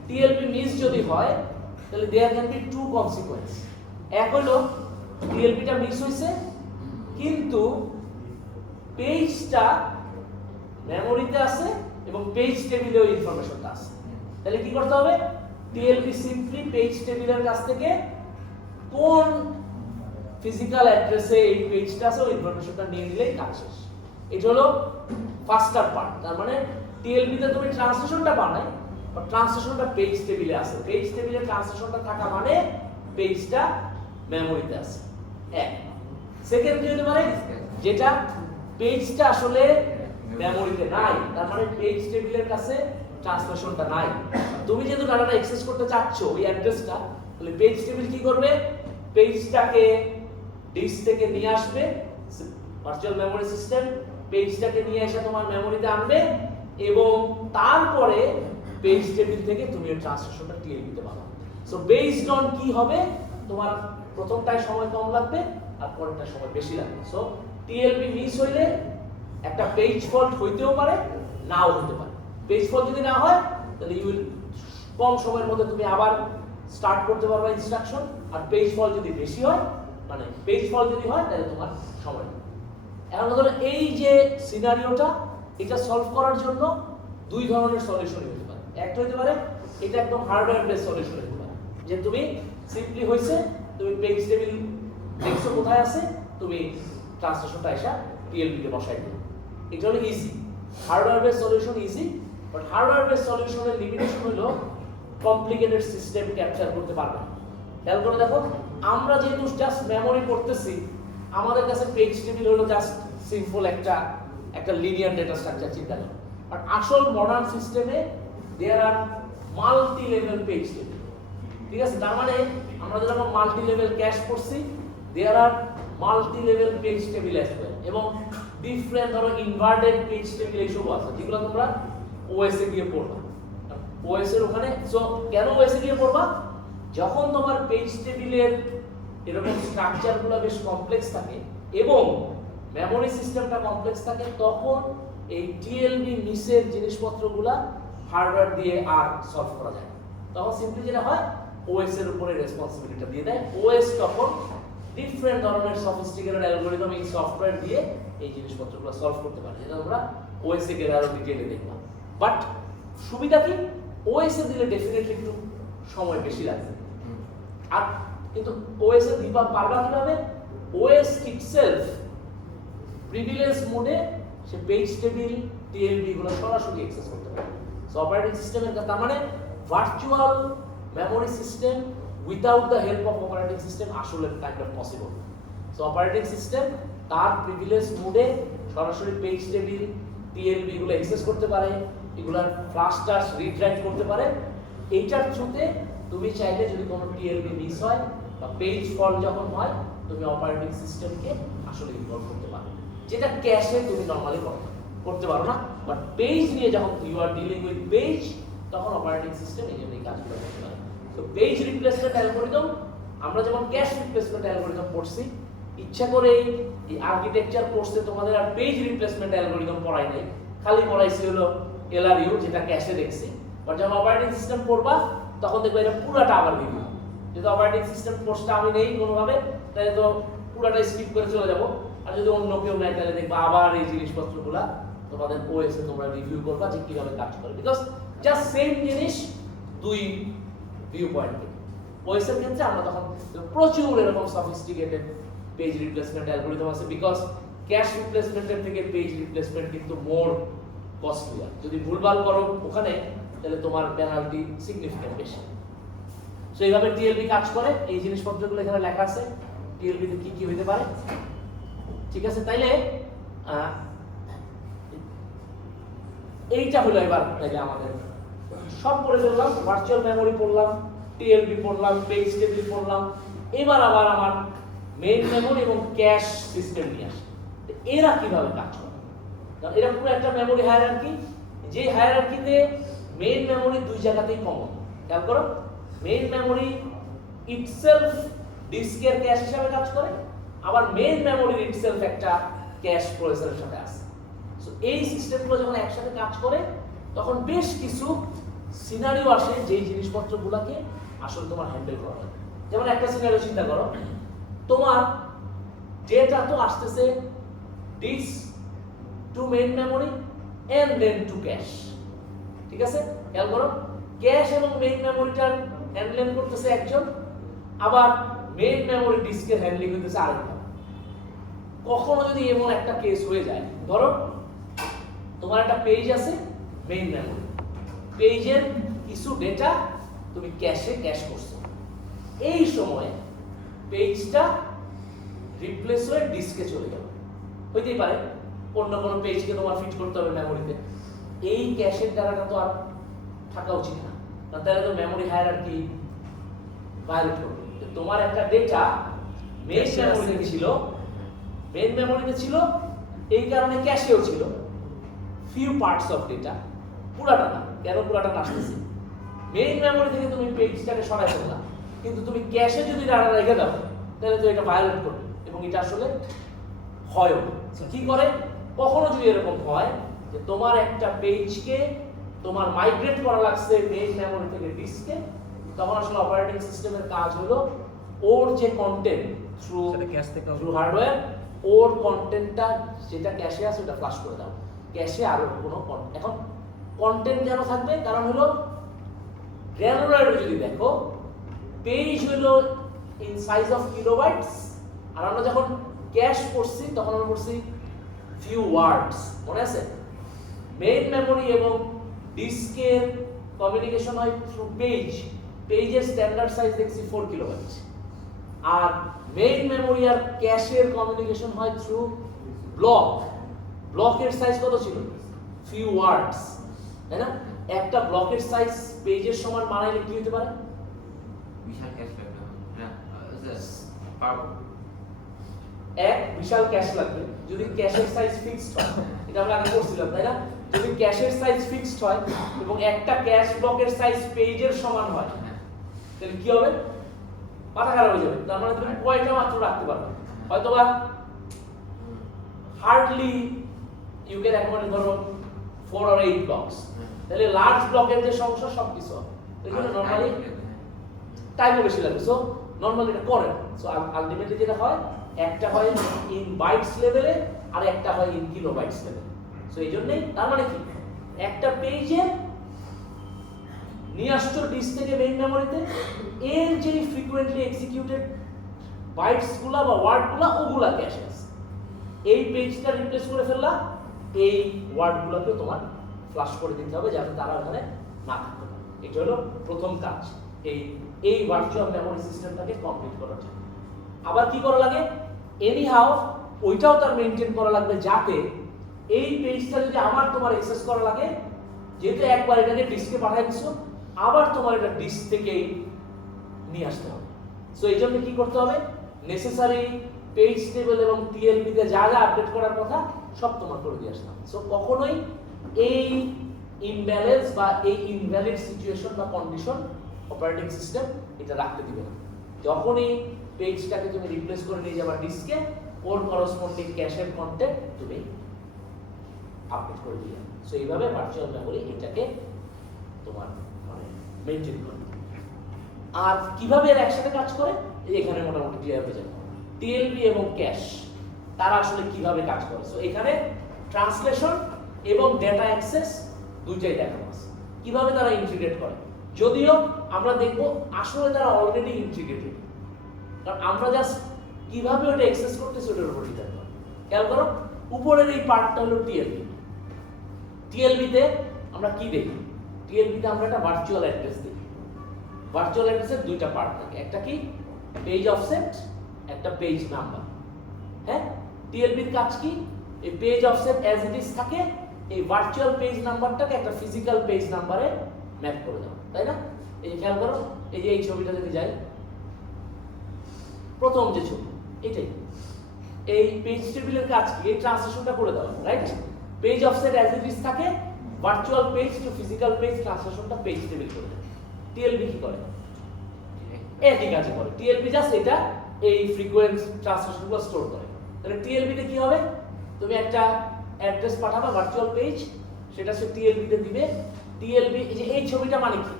TLB মিস যদি হয় তাহলে there can be two consequence. এক হলো TLB টা মিস হইছে কিন্তু পেজটা মেমোরিতে আছে এবং পেজ টেবিলেও ইনফরমেশনটা আছে। তাহলে কি করতে হবে? টিএলবি সিম্পলি পেজ টেবিলের কাছ থেকে কোন ফিজিক্যাল অ্যাড্রেসে এই পেজটা আছে ওই ইনফরমেশনটা নিয়ে নিলেই কাজ শেষ। এটা হলো ফার্স্টার পার্ট। তার মানে টিএলবি তে তুমি ট্রান্সলেশনটা বানাই, বাট ট্রান্সলেশনটা পেজ টেবিলে আছে, পেজ টেবিলে ট্রান্সলেশনটা থাকা মানে পেজটা মেমোরিতে আছে। এক সেকেন্ড কি হতে পারে, যেটা পেজটা আসলে মেমোরিতে নাই, তার মানে পেজ টেবিলের কাছে ট্রান্সলেশনটা নাই। তুমি যেহেতু ডাটাটা অ্যাক্সেস করতে চাচ্ছ ওই অ্যাড্রেসটা, তাহলে পেজ টেবিল কি করবে? পেজটাকে ডিস্ক থেকে নিয়ে আসবে, ভার্চুয়াল মেমোরি সিস্টেম পেজটাকে নিয়ে এসে তোমার মেমোরিতে আনবে এবং তারপরে পেজ টেবিল থেকে তুমি এর ট্রান্সলেশনটা টিএলবি তে পাবে। সো বেসড অন কি হবে, তোমার প্রথমটায় সময় কম লাগবে আর পরেরটায় সময় বেশি লাগবে। সো টিএলবি মিস হইলে একটা পেজ ফল্ট হইতেও পারে, নাও হতে পারে। পেজ ফল্ট যদি না হয় তাহলে ইউ উইল কম সময়ের মধ্যে তুমি আবার স্টার্ট করতে পারবে ইনস্ট্রাকশন, আর পেজ ফল্ট যদি বেশি হয়, মানে পেজ ফল্ট যদি হয় তাহলে তোমার সময় লাগবে। এখন ধরো এই যে সিনারিওটা, এটা সলভ করার জন্য দুই ধরনের সলিউশন হতে পারে। একটা হতে পারে এটা একদম হার্ডওয়্যার বেস সলিউশন হতে পারে, যে তুমি সিম্পলি হইছে তুমি পেজ টেবিল দেখছো কোথায় আছে, তুমি ট্রান্সলেশনটা এসে টিএলবি তে বসাই দিও। এটা হলো easy, hardware base solution easy. But hardware base সলিউশনের লিমিটেশন হলো কমপ্লিকেটেড সিস্টেম ক্যাপচার করতে পারবে না। খেয়াল করে দেখো, আমরা যেহেতু জাস্ট মেমোরি পড়তেছি, আমাদের কাছে পেজ টেবিল হলো জাস্ট সিম্পল একটা লিনিয়ার ডেটা স্ট্রাকচার চিন্তা করো। আর আসল মডার্ন সিস্টেমে দেয়ার আর মাল্টি লেভেল পেজ টেবিল। ঠিক আছে, তার মানে আমরা যখন মাল্টি লেভেল ক্যাশ করছি, দেয়ার আর মাল্টি লেভেল পেজ টেবিল আসবে এবং ডিফারেন্ট ধরো ইনভার্টেড পেজ টেবিল এইসব আছে যেগুলো তোমরা ওএস এ গিয়ে পড়বা। ওএস এর ওখানে সো কেন ওএস এ গিয়ে পড়বা? যখন তোমার পেজ টেবিলের এরকম স্ট্রাকচারগুলো বেশ কমপ্লেক্স থাকে এবং মেমোরি সিস্টেমটা কমপ্লেক্স থাকে, তখন এই টিএলবি মিসের জিনিসপত্রগুলা হার্ডওয়্যার দিয়ে আর সলভ করা যায় না। তখন সিম্পলি যেটা হয় ওএস এর উপরে রেসপন্সিবিলিটিটা দিয়ে দেয়। ওএস তখন ডিফারেন্ট ধরনের সফিস্টিকেটেড অ্যালগরিদমিক সফটওয়্যার দিয়ে এই জিনিসপত্রগুলো সলভ করতে পারে, যেটা আমরা ওএস এ গেলে আরো ডিটেইলে দেখব। বাট সুবিধা কি, ওএস এ দিলে ডেফিনেটলি একটু সময় বেশি লাগবে। আর কিন্তু ওএস এর দিবা পারবা কিভাবে? ওএস ইটসেলফ প্রিভিলেজ মোডে সে পেজ টেবিল টিএলবি গুলো সরাসরি অ্যাক্সেস করতে পারে। সো অপারেটিং সিস্টেমের তার মানে virtual memory system without the help of operating system আসলে kind of possible. So operating system তার প্রিভিলেজ মোডে সরাসরি পেজ টেবিল টিএলবি গুলো অ্যাক্সেস করতে পারে, এগুলার ফ্লাশ টাচ রিড রাইট করতে পারে। এইটার থ্রুতে তুমি চাইলে যদি কোনো টিএলবি মিস হয় বা পেজ ফল্ট যখন হয় তুমি অপারেটিং সিস্টেমকে আসলে ইনভলভ করতে পারো, যেটা ক্যাশে তুমি নরমালি করতে পারো না। বাট পেজ নিয়ে যখন you are dealing with page তখন অপারেটিং সিস্টেম এই জন্য এই কাজগুলো করতে পারে। তো পেজ রিপ্লেসমেন্ট অ্যালগরিদম আমরা যেমন ক্যাশ রিপ্লেসমেন্ট অ্যালগরিদম পড়ছি, ইচ্ছা করে এই আর্কিটেকচার কোর্সে তোমাদের আর পেজ রিপ্লেসমেন্ট অ্যালগরিদম পড়াই নাই, খালি পড়াইছি হলো এলআরইউ যেটা ক্যাশে দেখছি। বাট যখন অপারেটিং সিস্টেম পড়বা তখন দেখবে এটা পুরাটা আবার রিভিউ। যদি অপারেটিং সিস্টেম কোর্সটা আমি নেই কোনোভাবে তাহলে তো পুরাটা স্কিপ করে চলে যাবো, আর যদি অন্য কেউ নেয় তাহলে দেখবা আবার এই জিনিসপত্রগুলা তোমাদের ওএস এ তোমরা রিভিউ করবা যে কিভাবে কাজ করে, বিকজ জাস্ট সেম জিনিস দুই ভিউ পয়েন্ট থেকে। ওএস এর ক্ষেত্রে আমরা তখন প্রচুর এরকম সফিস্টিকেটেড পেজ রিপ্লেসমেন্ট অ্যালগরিদম আছে, বিকজ ক্যাশ রিপ্লেসমেন্টের থেকে পেজ রিপ্লেসমেন্ট কিন্তু মোর কস্টলিয়ার। যদি ভুলভাল করো ওখানে তাহলে তোমার পেনাল্টি সিগনিফিক্যান্ট বেশি। সো এইভাবে টিএলবি কাজ করে, এই জিনিসপত্রগুলো এখানে লেখা আছে টিএলবি তে কি কি হতে পারে। ঠিক আছে, তাইলে এইটা হলো এবার তাইলে আমাদের সব পড়ে ফেললাম, ভার্চুয়াল মেমোরি পড়লাম, টিএলবি পড়লাম, পেজ টেবিল পড়লাম। এবার আবার আমার মেইন মেমোরি এবং ক্যাশ সিস্টেম নিয়ে আসে। এরা কিভাবে কাজ করে? কারণ এটা পুরো একটা মেমোরি হায়ারার্কি, যে হায়ারার্কিতে মেইন মেমোরি দুই জায়গাতেই কমন। খেয়াল করো, মেইন মেমোরি ইটসেলফ ডিস্কের ক্যাশ হিসাবে কাজ করে, আবার মেইন মেমোরি ইটসেলফ একটা ক্যাশ প্রসেসরের সাথে আছে। সো এই সিস্টেমগুলো যখন একসাথে কাজ করে তখন বেশ কিছু সিনারিও আসে যেই জিনিসপত্রগুলোকে আসলে তোমার হ্যান্ডেল করা হয়। যেমন একটা সিনারিও চিন্তা করো, তোমার ডেটা তো আসতেছে disk to main memory and then to cache. ঠিক আছে, খেয়াল করো, ক্যাশ এবং মেইন মেমোরিটার হ্যান্ডলিং করতেছে একজন, আবার মেইন মেমোরি ডিস্কের হ্যান্ডলিং হইতেছে আরেকজন। কখনো যদি এমন একটা কেস হয়ে যায়, ধরো তোমার একটা পেজ আছে মেইন মেমোরি, পেজের কিছু ডেটা তুমি ক্যাশে ক্যাশ করছো, এই সময় পেজটা রিপ্লেস হয়ে ডিস্কে চলে গেল। হইতেই পারে অন্য কোনো পেজকে তোমার ফিট করতে হবে মেমোরিতে, এই ক্যাশের ডাটাটা তো আর থাকা উচিত না, তাহলে তো মেমোরি হায়ারার্কি ভায়োলেট করবে। তোমার একটা ডেটা মেইন মেমোরিতে ছিল, মেইন মেমোরিতে ছিল, এই কারণে ক্যাশেও ছিল ফিউ পার্টস অফ ডেটা, পুরাটা না। কেন পুরাটা আসতেছে? মেইন মেমোরি থেকে তুমি পেজটাকে সরাই ফেললা, কিন্তু তুমি ক্যাশে যদি ডাটা রেখে দাও তাহলে তো এটা ভায়োলেট করবে, এবং এটা আসলে হয়ও। কি করে? কখনো যদি এরকম হয় যে তোমার একটা পেজকে তোমার মাইগ্রেট করা লাগছে মেইন মেমোরি থেকে ডিস্কে, তখন আসলে অপারেটিং সিস্টেমের কাজ হলো ওর যে কন্টেন্ট থ্রু হার্ডওয়্যার, ওর কন্টেন্টটা যেটা ক্যাশে আছে ওটা ফ্লাশ করে দাও, ক্যাশে আরো কোনো এখন কন্টেন্ট কেন থাকবে? কারণ হলো গ্র্যানুলার যদি দেখো, পেজ হলো ইন সাইজ অফ কিলোবাইটস, আর আমরা যখন ক্যাশ করছি তখন আমরা করছি ফিউ ওয়ার্ডস, মনে আছে? মেইন মেমোরি এবং ডিস্কের কমিউনিকেশন হয় থ্রু পেজ, পেজের স্ট্যান্ডার্ড সাইজ দেখছি 4 কিলোবাইট, আর মেইন মেমোরি আর ক্যাশের কমিউনিকেশন হয় থ্রু ব্লক, ব্লকের সাইজ কত ছিল? ফিউ ওয়ার্ডস, তাই না? একটা ব্লকের সাইজ পেজের সমান বানাইলে কি হতে পারে? বিশাল ক্যাশ লাগবে। হ্যাঁ, পারবো। এক বিশাল ক্যাশ লাগবে যদি ক্যাশের সাইজ ফিক্সড হয়, এটা আমরা আগে করছিলাম, তাই না? যদি ক্যাশের সাইজ ফিক্সড হয় এবং একটা ক্যাশ ব্লকের সাইজ পেজের সমান হয়, তাহলে কি হবে? মাথা খারাপ হয়ে যাবে। তার মানে তুমি কয়টা মাত্র রাখতে পারবে? হয়তোবা হার্ডলি ইউ ক্যান অ্যাকোমোডেট ধরো 4 or 8 ব্লকস, তাহলে লার্জ ব্লকের যে সমস্যা সব কিছু হবে। এখানে নরমালি টাইমও বেশি লাগবে, সো নরমালি এটা করে। সো আলটিমেটলি যেটা হয়, একটা হয় ইন বাইটস লেভেলে আর একটা হয় ইন কিলোবাইটস লেভেলে। সো এই জন্যই তার মানে কি, একটা পেজে নিয়ে আসছো ডিস্ক থেকে মেইন মেমোরিতে, এর যে ফ্রিকোয়েন্টলি এক্সিকিউটেড বাইটস গুলা বা ওয়ার্ড গুলা ওগুলা ক্যাশে আছে। এই পেজটা রিপ্লেস করে ফেললা, এই ওয়ার্ড গুলাকে তোমার ফ্লাশ করে দিতে হবে যাতে তারা ওখানে না থাকতে পারে। এটা হলো প্রথম কাজ এই ভার্চুয়াল মেমোরি সিস্টেমটাকে কমপ্লিট করার জন্য। আবার কি করা লাগে, এনি হাউ ওইটাও তার মেনটেন করা লাগবে যাতে এই পেজটা যদি আবার তোমার অ্যাক্সেস করা লাগে, যেহেতু একবার এটাকে ডিস্কে পাঠিয়ে দিছো, আবার তোমার এটা ডিস্ক থেকেই নিয়ে আসতে হবে। সো এই জন্য কি করতে হবে, নেসেসারি পেজ টেবিল এবং টিএলবি তে যা যা আপডেট করার কথা সব তোমার করে দিয়ে আসতে হবে। সো কখনোই এই ইমব্যালেন্স বা এই ইনভ্যালিড সিচুয়েশন বা কন্ডিশন অপারেটিং সিস্টেম এটা রাখতে দিবে না। যখনই পেজটাকে তুমি রিপ্লেস করে নিয়ে যাবা ডিস্কে, ওর করসপন্ডিং ক্যাশের কন্টেন্ট তুমি আপডেট করে দিবে। সো এইভাবে ভার্চুয়াল মেমোরি এটাকে তোমার মানে মেইনটেইন করে। আর কিভাবে এর একসাথে কাজ করে, এই এখানে মোটামুটি ক্লিয়ার হয়ে যাবে। টিএলবি এবং ক্যাশ তারা আসলে কিভাবে কাজ করে। সো এখানে ট্রান্সলেশন এবং ডেটা অ্যাক্সেস দুইটাই দেখানো আছে, কিভাবে তারা ইন্টিগ্রেট করে। যদিও আমরা দেখব আসলে তারা অলরেডি ইন্টিগ্রেটেড, কারণ আমরা জাস্ট কিভাবে ওটা অ্যাক্সেস করতেছি ওটার উপর ডিপেন্ড করে। খেয়াল করো, উপরের এই পার্টটা হলো টিএলবি। টিএলবিতে আমরা কি দেখি, টিএলবিতে আমরা একটা ভার্চুয়াল অ্যাড্রেস দেখি। ভার্চুয়াল অ্যাড্রেসের দুইটা পার্ট থাকে, একটা কি পেজ অফসেট, একটা পেজ নাম্বার। হ্যাঁ, টিএলবির কাজ কি, এই page offset as it is থাকে, এই ভার্চুয়াল পেজ নাম্বারটাকে একটা ফিজিক্যাল পেজ নাম্বারে ম্যাপ করে দাও, তাই না? এই খেয়াল করো, এই যে এই ছবিটা যদি যাই, প্রথম যে ছবি এটাই, এই পেজ টেবিলের কাজ কি, এই ট্রান্সলেশনটা করে দাও, right? Page offset as it is থাকে, virtual page to physical page ট্রান্সলেশনটা পেজ টেবিল করে দেয়। টিএলবি কি করে, একই কাজ করে। টিএলবি জাস্ট এটা এই ফ্রিকোয়েন্ট ট্রান্সলেশনগুলো স্টোর করে। তাহলে টিএলবি তে কি হবে, তুমি একটা অ্যাড্রেস পাঠাবা ভার্চুয়াল পেজ, সেটা সে টিএলবি তে দিবে। টিএলবি এই যে এই ছবিটা মানে কি,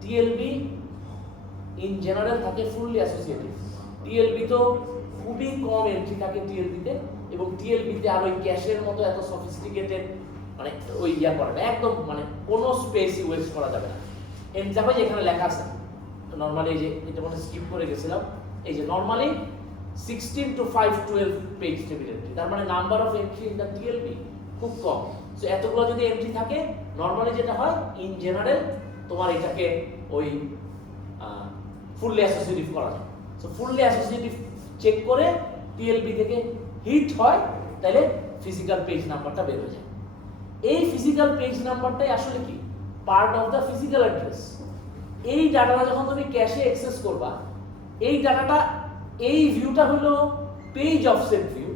টিএলবি ইন জেনারেল থাকে ফুললি অ্যাসোসিয়েটিভ। টিএলবি তো খুবই কম এন্ট্রি থাকে টিএলবি তে, এবং টিএলবি তে আর ওই ক্যাশের মতো এত সফিস্টিকেটেড মানে ওই ইয়া করে না, একদম মানে কোনো স্পেস ওয়েস্ট করা যাবে না। এন্ড দেখো যে এখানে লেখা আছে নরমালি, এই যে এটা মনে স্কিপ করে গেছিলাম, এই যে normally 16 to 512 page table entry, তার মানে number of entry in the TLB খুব কম। সো এতগুলো যদি এন্ট্রি থাকে, নরমালি যেটা হয় ইন জেনারেল তোমার এটাকে ওই ফুললি অ্যাসোসিয়েটিভ করা যায়। সো ফুললি অ্যাসোসিয়েটিভ চেক করে টিএলবি থেকে হিট হয়, তাহলে ফিজিক্যাল পেজ নাম্বারটা বের হয়ে যায়। এই ফিজিক্যাল পেজ নাম্বারটাই আসলে কি part of the physical address. এই ডাটাটা যখন তুমি ক্যাশে অ্যাক্সেস করবা, এই ডাটাটা এই ভিউটা হলো page offset view,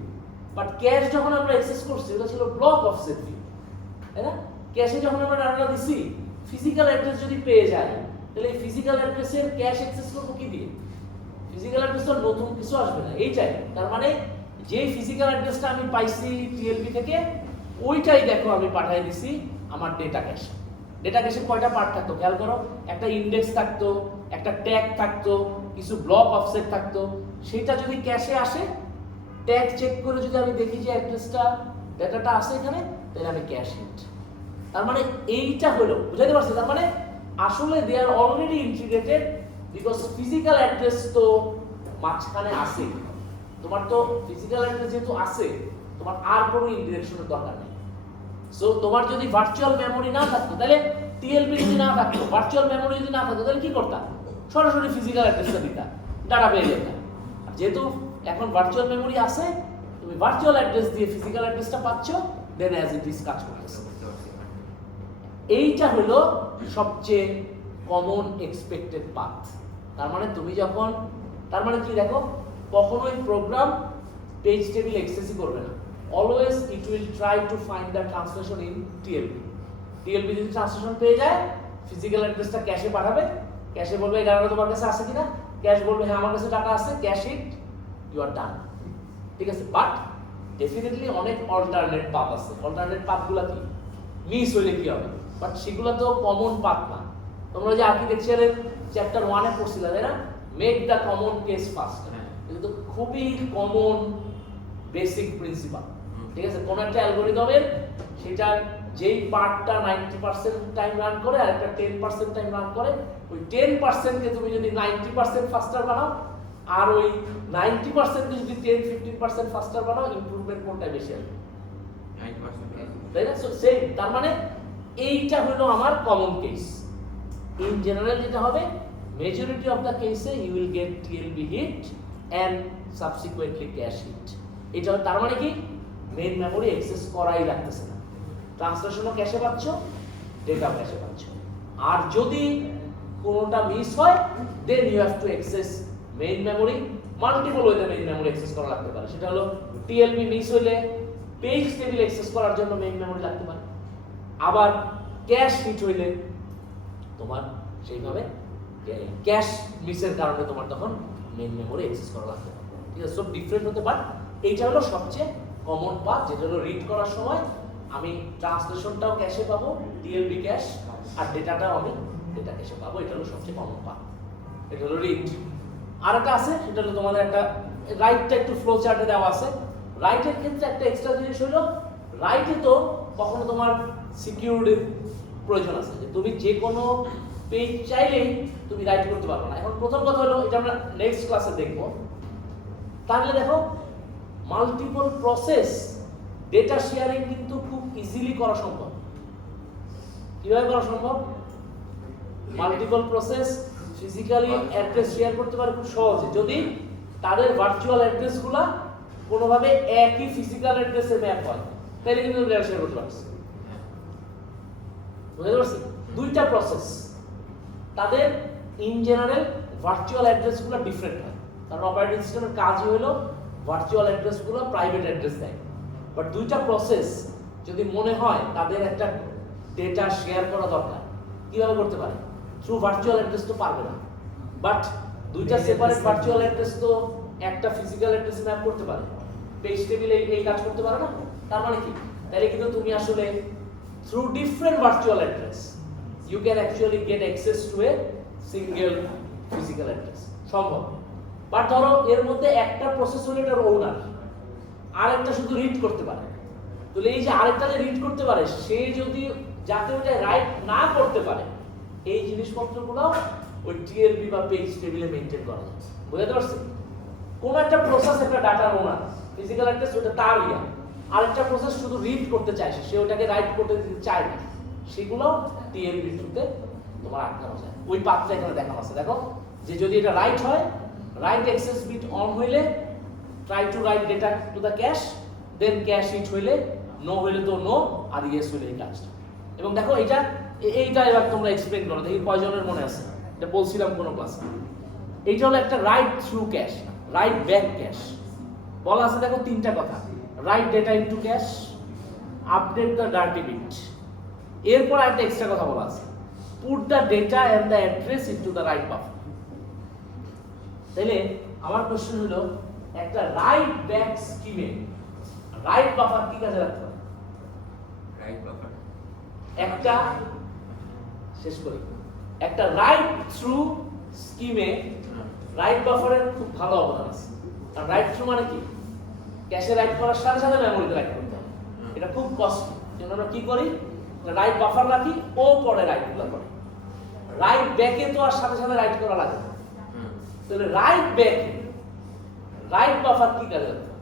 but cash যখন আমরা অ্যাক্সেস করছি ওটা ছিল ব্লক অফসেট ভিউ, তাই না? ক্যাশে যখন আমরা ডাটাটা দিছি, ফিজিক্যাল অ্যাড্রেস যদি পেয়ে যায়, তাহলে এই ফিজিক্যাল অ্যাড্রেসের ক্যাশ অ্যাক্সেস করব কি দিয়ে? ফিজিক্যাল অ্যাড্রেস তো নতুন কিছু আসবে না, এইটাই। তার মানে যে ফিজিক্যাল অ্যাড্রেসটা আমি পাইছি টিএলবি থেকে, ওইটাই দেখো আমি পাঠিয়ে দিছি আমার ডেটা ক্যাশে। ডেটা ক্যাশের কয়টা পার্ট থাকতো খেয়াল করো, একটা ইন্ডেক্স থাকতো, একটা ট্যাগ থাকতো, কিছু ব্লক অফসেট থাকতো। সেটা যদি ক্যাশে আসে, ট্যাগ চেক করে যদি আমি দেখি যে অ্যাড্রেসটা ডেটাটা আছে এখানে, তাহলে আমি ক্যাশ হিট। তার মানে এইটা হলো, বুঝাতে পারছি? তার মানে আসলে they are already integrated, because physical address তো মাঝখানে আছে। তোমার তো ফিজিক্যাল অ্যাড্রেস যেহেতু আছে, তোমার আর কোনো ইন্টিগ্রেশনের দরকার নেই। সো তোমার যদি ভার্চুয়াল মেমোরি না থাকতো, তাহলে টিএলবি যদি না থাকতো, ভার্চুয়াল মেমোরি যদি না থাকতো, তাহলে কি করতাম? সরাসরি ফিজিক্যাল অ্যাড্রেসটা দিতাম, ডাটা পেয়ে যেতাম। যেহেতু এখন ভার্চুয়াল মেমোরি আছে, তুমি ভার্চুয়াল অ্যাড্রেস দিয়ে ফিজিক্যাল অ্যাড্রেসটা পাচ্ছ, দেন অ্যাজ ইট ইজ কাজ করতেছে। এইটা হলো সবচেয়ে কমন এক্সপেক্টেড পাথ। তার মানে তুমি যখন, তার মানে কি দেখো, কখনোই প্রোগ্রাম পেজ টেবিল অ্যাক্সেসই করবে না। Always it will try to find the translation in TLB. TLB যদি ট্রান্সলেশন পেয়ে যায়, ফিজিক্যাল অ্যাড্রেসটা ক্যাশে পাঠাবে, ক্যাশে বলবে এই ডাটা তোমার কাছে আছে কিনা, ক্যাশ বলবে হ্যাঁ আমার কাছে টাকা আছে, ক্যাশ হিট, ইউ আর ডান। ঠিক আছে, বাট ডেফিনেটলি অনেক অল্টারনেট পাথ আছে। অল্টারনেট পাথগুলো কি, মিস হইলে কি হবে, বাট সেগুলো তো কমন পাথ না। তোমরা যে আর্কিটেকচারের চ্যাপ্টার 1 এ পড়ছিলা, তাই না? Make the common case first. এটা তো খুবই কমন বেসিক প্রিন্সিপাল। ঠিক আছে, কোন একটা অ্যালগরিদমের সেটার যেই পার্টটা 90% টাইম রান করে আর একটা 10% টাইম রান করে, ওই 10% কে তুমি যদি 90% ফাস্টার বানাও আর ওই 90% কে যদি 10-15% ফাস্টার বানাও, ইমপ্রুভমেন্ট কোনটা বেশি আসবে? 90%। তাই না? সো সেম, তার মানে এইটা হলো আমার কমন কেস। ইন জেনারেল যেটা হবে, মেজরিটি অফ দ্য কেসে you will get TLB hit and subsequently cache hit. এটা তার মানে কি, মেইন মেমোরি অ্যাক্সেস করাই লাগতেছে না, ট্রান্সলেশনও ক্যাশে পাচ্ছ, ডেটাও ক্যাশে পাচ্ছ। আর যদি কোনোটা মিস হয়, then you have to access main memory. Multiple ওয়েতে মেইন মেমোরি অ্যাক্সেস করা লাগতে পারে। সেটা হলো টিএলবি মিস হইলে পেজ টেবিল অ্যাক্সেস করার জন্য মেইন মেমোরি লাগতে পারে, আবার ক্যাশ হিট হইলে তোমার সেইভাবে ক্যাশ মিসের কারণে তোমার তখন মেইন মেমোরি অ্যাক্সেস করা লাগতে পারে। ঠিক আছে, সব ডিফারেন্ট হতে পারে। এইটা হলো সবচেয়ে কমন পাথ, যেটা হলো রিড করার সময় আমি ট্রান্সলেশনটাও ক্যাশে পাবো, টিএলবি ক্যাশ, আর ডেটাটাও আমি ডেটা ক্যাশে পাবো। এটা হলো সবচেয়ে কমন পাথ, এটা হলো রিড। আর একটা আছে, সেটা হলো তোমাদের একটা রাইটটা একটু ফ্লো চার্টে দেওয়া আছে। রাইটের ক্ষেত্রে একটা এক্সট্রা জিনিস হলো, রাইটে তো কখনো তোমার সিকিউরিটির প্রয়োজন আছে, যে তুমি যে কোনো পেজ চাইলেই তুমি রাইট করতে পারবে না। এখন প্রথম কথা হলো, এটা আমরা নেক্সট ক্লাসে দেখব। তাহলে দেখো, মাল্টিপল প্রসেস ডেটা শেয়ারিং কিন্তু খুব ইজিলি করা সম্ভব। কিভাবে করা সম্ভব? Multiple process physically address share করতে পারে খুব সহজে, যদি তাদের ভার্চুয়াল অ্যাড্রেসগুলো কোনোভাবে একই ফিজিক্যাল অ্যাড্রেসে ম্যাপ হয়, তাহলে কিন্তু ডেটা শেয়ার করতে পারছে। বুঝতে পারছি? দুইটা প্রসেস, তাদের ইন জেনারেল ভার্চুয়াল অ্যাড্রেসগুলো ডিফারেন্ট হয়, কারণ অপারেটিং সিস্টেমের কাজই হলো ভার্চুয়াল অ্যাড্রেসগুলো প্রাইভেট অ্যাড্রেস দেয়। বাট দুইটা প্রসেস যদি মনে হয় তাদের একটা ডেটা শেয়ার করা দরকার, কিভাবে করতে পারে? থ্রু ভার্চুয়াল অ্যাড্রেস তো পারবে না, বাট দুইটা সেপারেট ভার্চুয়াল অ্যাড্রেস তো একটা ফিজিক্যাল অ্যাড্রেস ম্যাপ করতে পারে। পেজ টেবিলে এই কাজ করতে পারে না? তার মানে কি, তাহলে কিন্তু তুমি আসলে through different virtual address you can actually get access to a single physical address, সম্ভব। বাট ধরো এর মধ্যে একটা প্রসেস হলো এটার ওনার, আরেকটা শুধু রিড করতে পারে। তাহলে এই যে আরেকটা যে রিড করতে পারে, সে যদি যাতে ওটা রাইট না করতে পারে, এই জিনিসপত্রগুলো ওই টিএলবি বা পেজ টেবিলে মেইনটেইন করা যায়। বুঝতে পারছেন? কোন একটা প্রসেস একটা ডাটার ওনার, ফিজিক্যাল অ্যাড্রেস ওটা তার ইয়া, আরেকটা প্রসেস শুধু রিড করতে চাইছে, সে ওটাকে রাইট করতে দিতে চায় না, সেগুলো টিএলবি থ্রুতে তোমার আটকানো যায়। ওই পাথটা এখানে দেখানো আছে, দেখো যে যদি এটা রাইট হয়, রাইট অ্যাক্সেস বিট অন হইলে try to write data to the cache, then cache hit হইলে, নো হইলে তো নো, আর ইয়েস হইলে এই কাজটা। এবং দেখো এইটা এবার তোমরা এক্সপ্লেইন করো, দেখি কয়জনের মনে আছে, এটা বলছিলাম কোনো ক্লাসে। এইটা হলো একটা write through cache, write back cache. বলা আছে দেখো তিনটা কথা, write data into cache, update the dirty bit, এরপর একটা এক্সট্রা কথা বলা আছে, put the data and the address into the write buffer. তাহলে আমার কোশ্চেন হলো, একটা রাইট ব্যাক স্কিমে রাইট বাফার কি কাজে লাগতে পারে? রাইট বাফার একটা শেষ করি, একটা রাইট থ্রু স্কিমে রাইট বাফারের খুব ভালো অবদান আছে। আর রাইট থ্রু মানে কি, ক্যাশে রাইট করার সাথে সাথে মেমোরিতে রাইট করতে হবে, এটা খুব কষ্টলি। জন্য আমরা কি করি, রাইট বাফার রাখি, ও পরে রাইট গুলো করে। রাইট ব্যাকে তো আর সাথে সাথে রাইট করা লাগে না, তাহলে রাইট ব্যাকে রাইট বাফার কি কাজে লাগবে?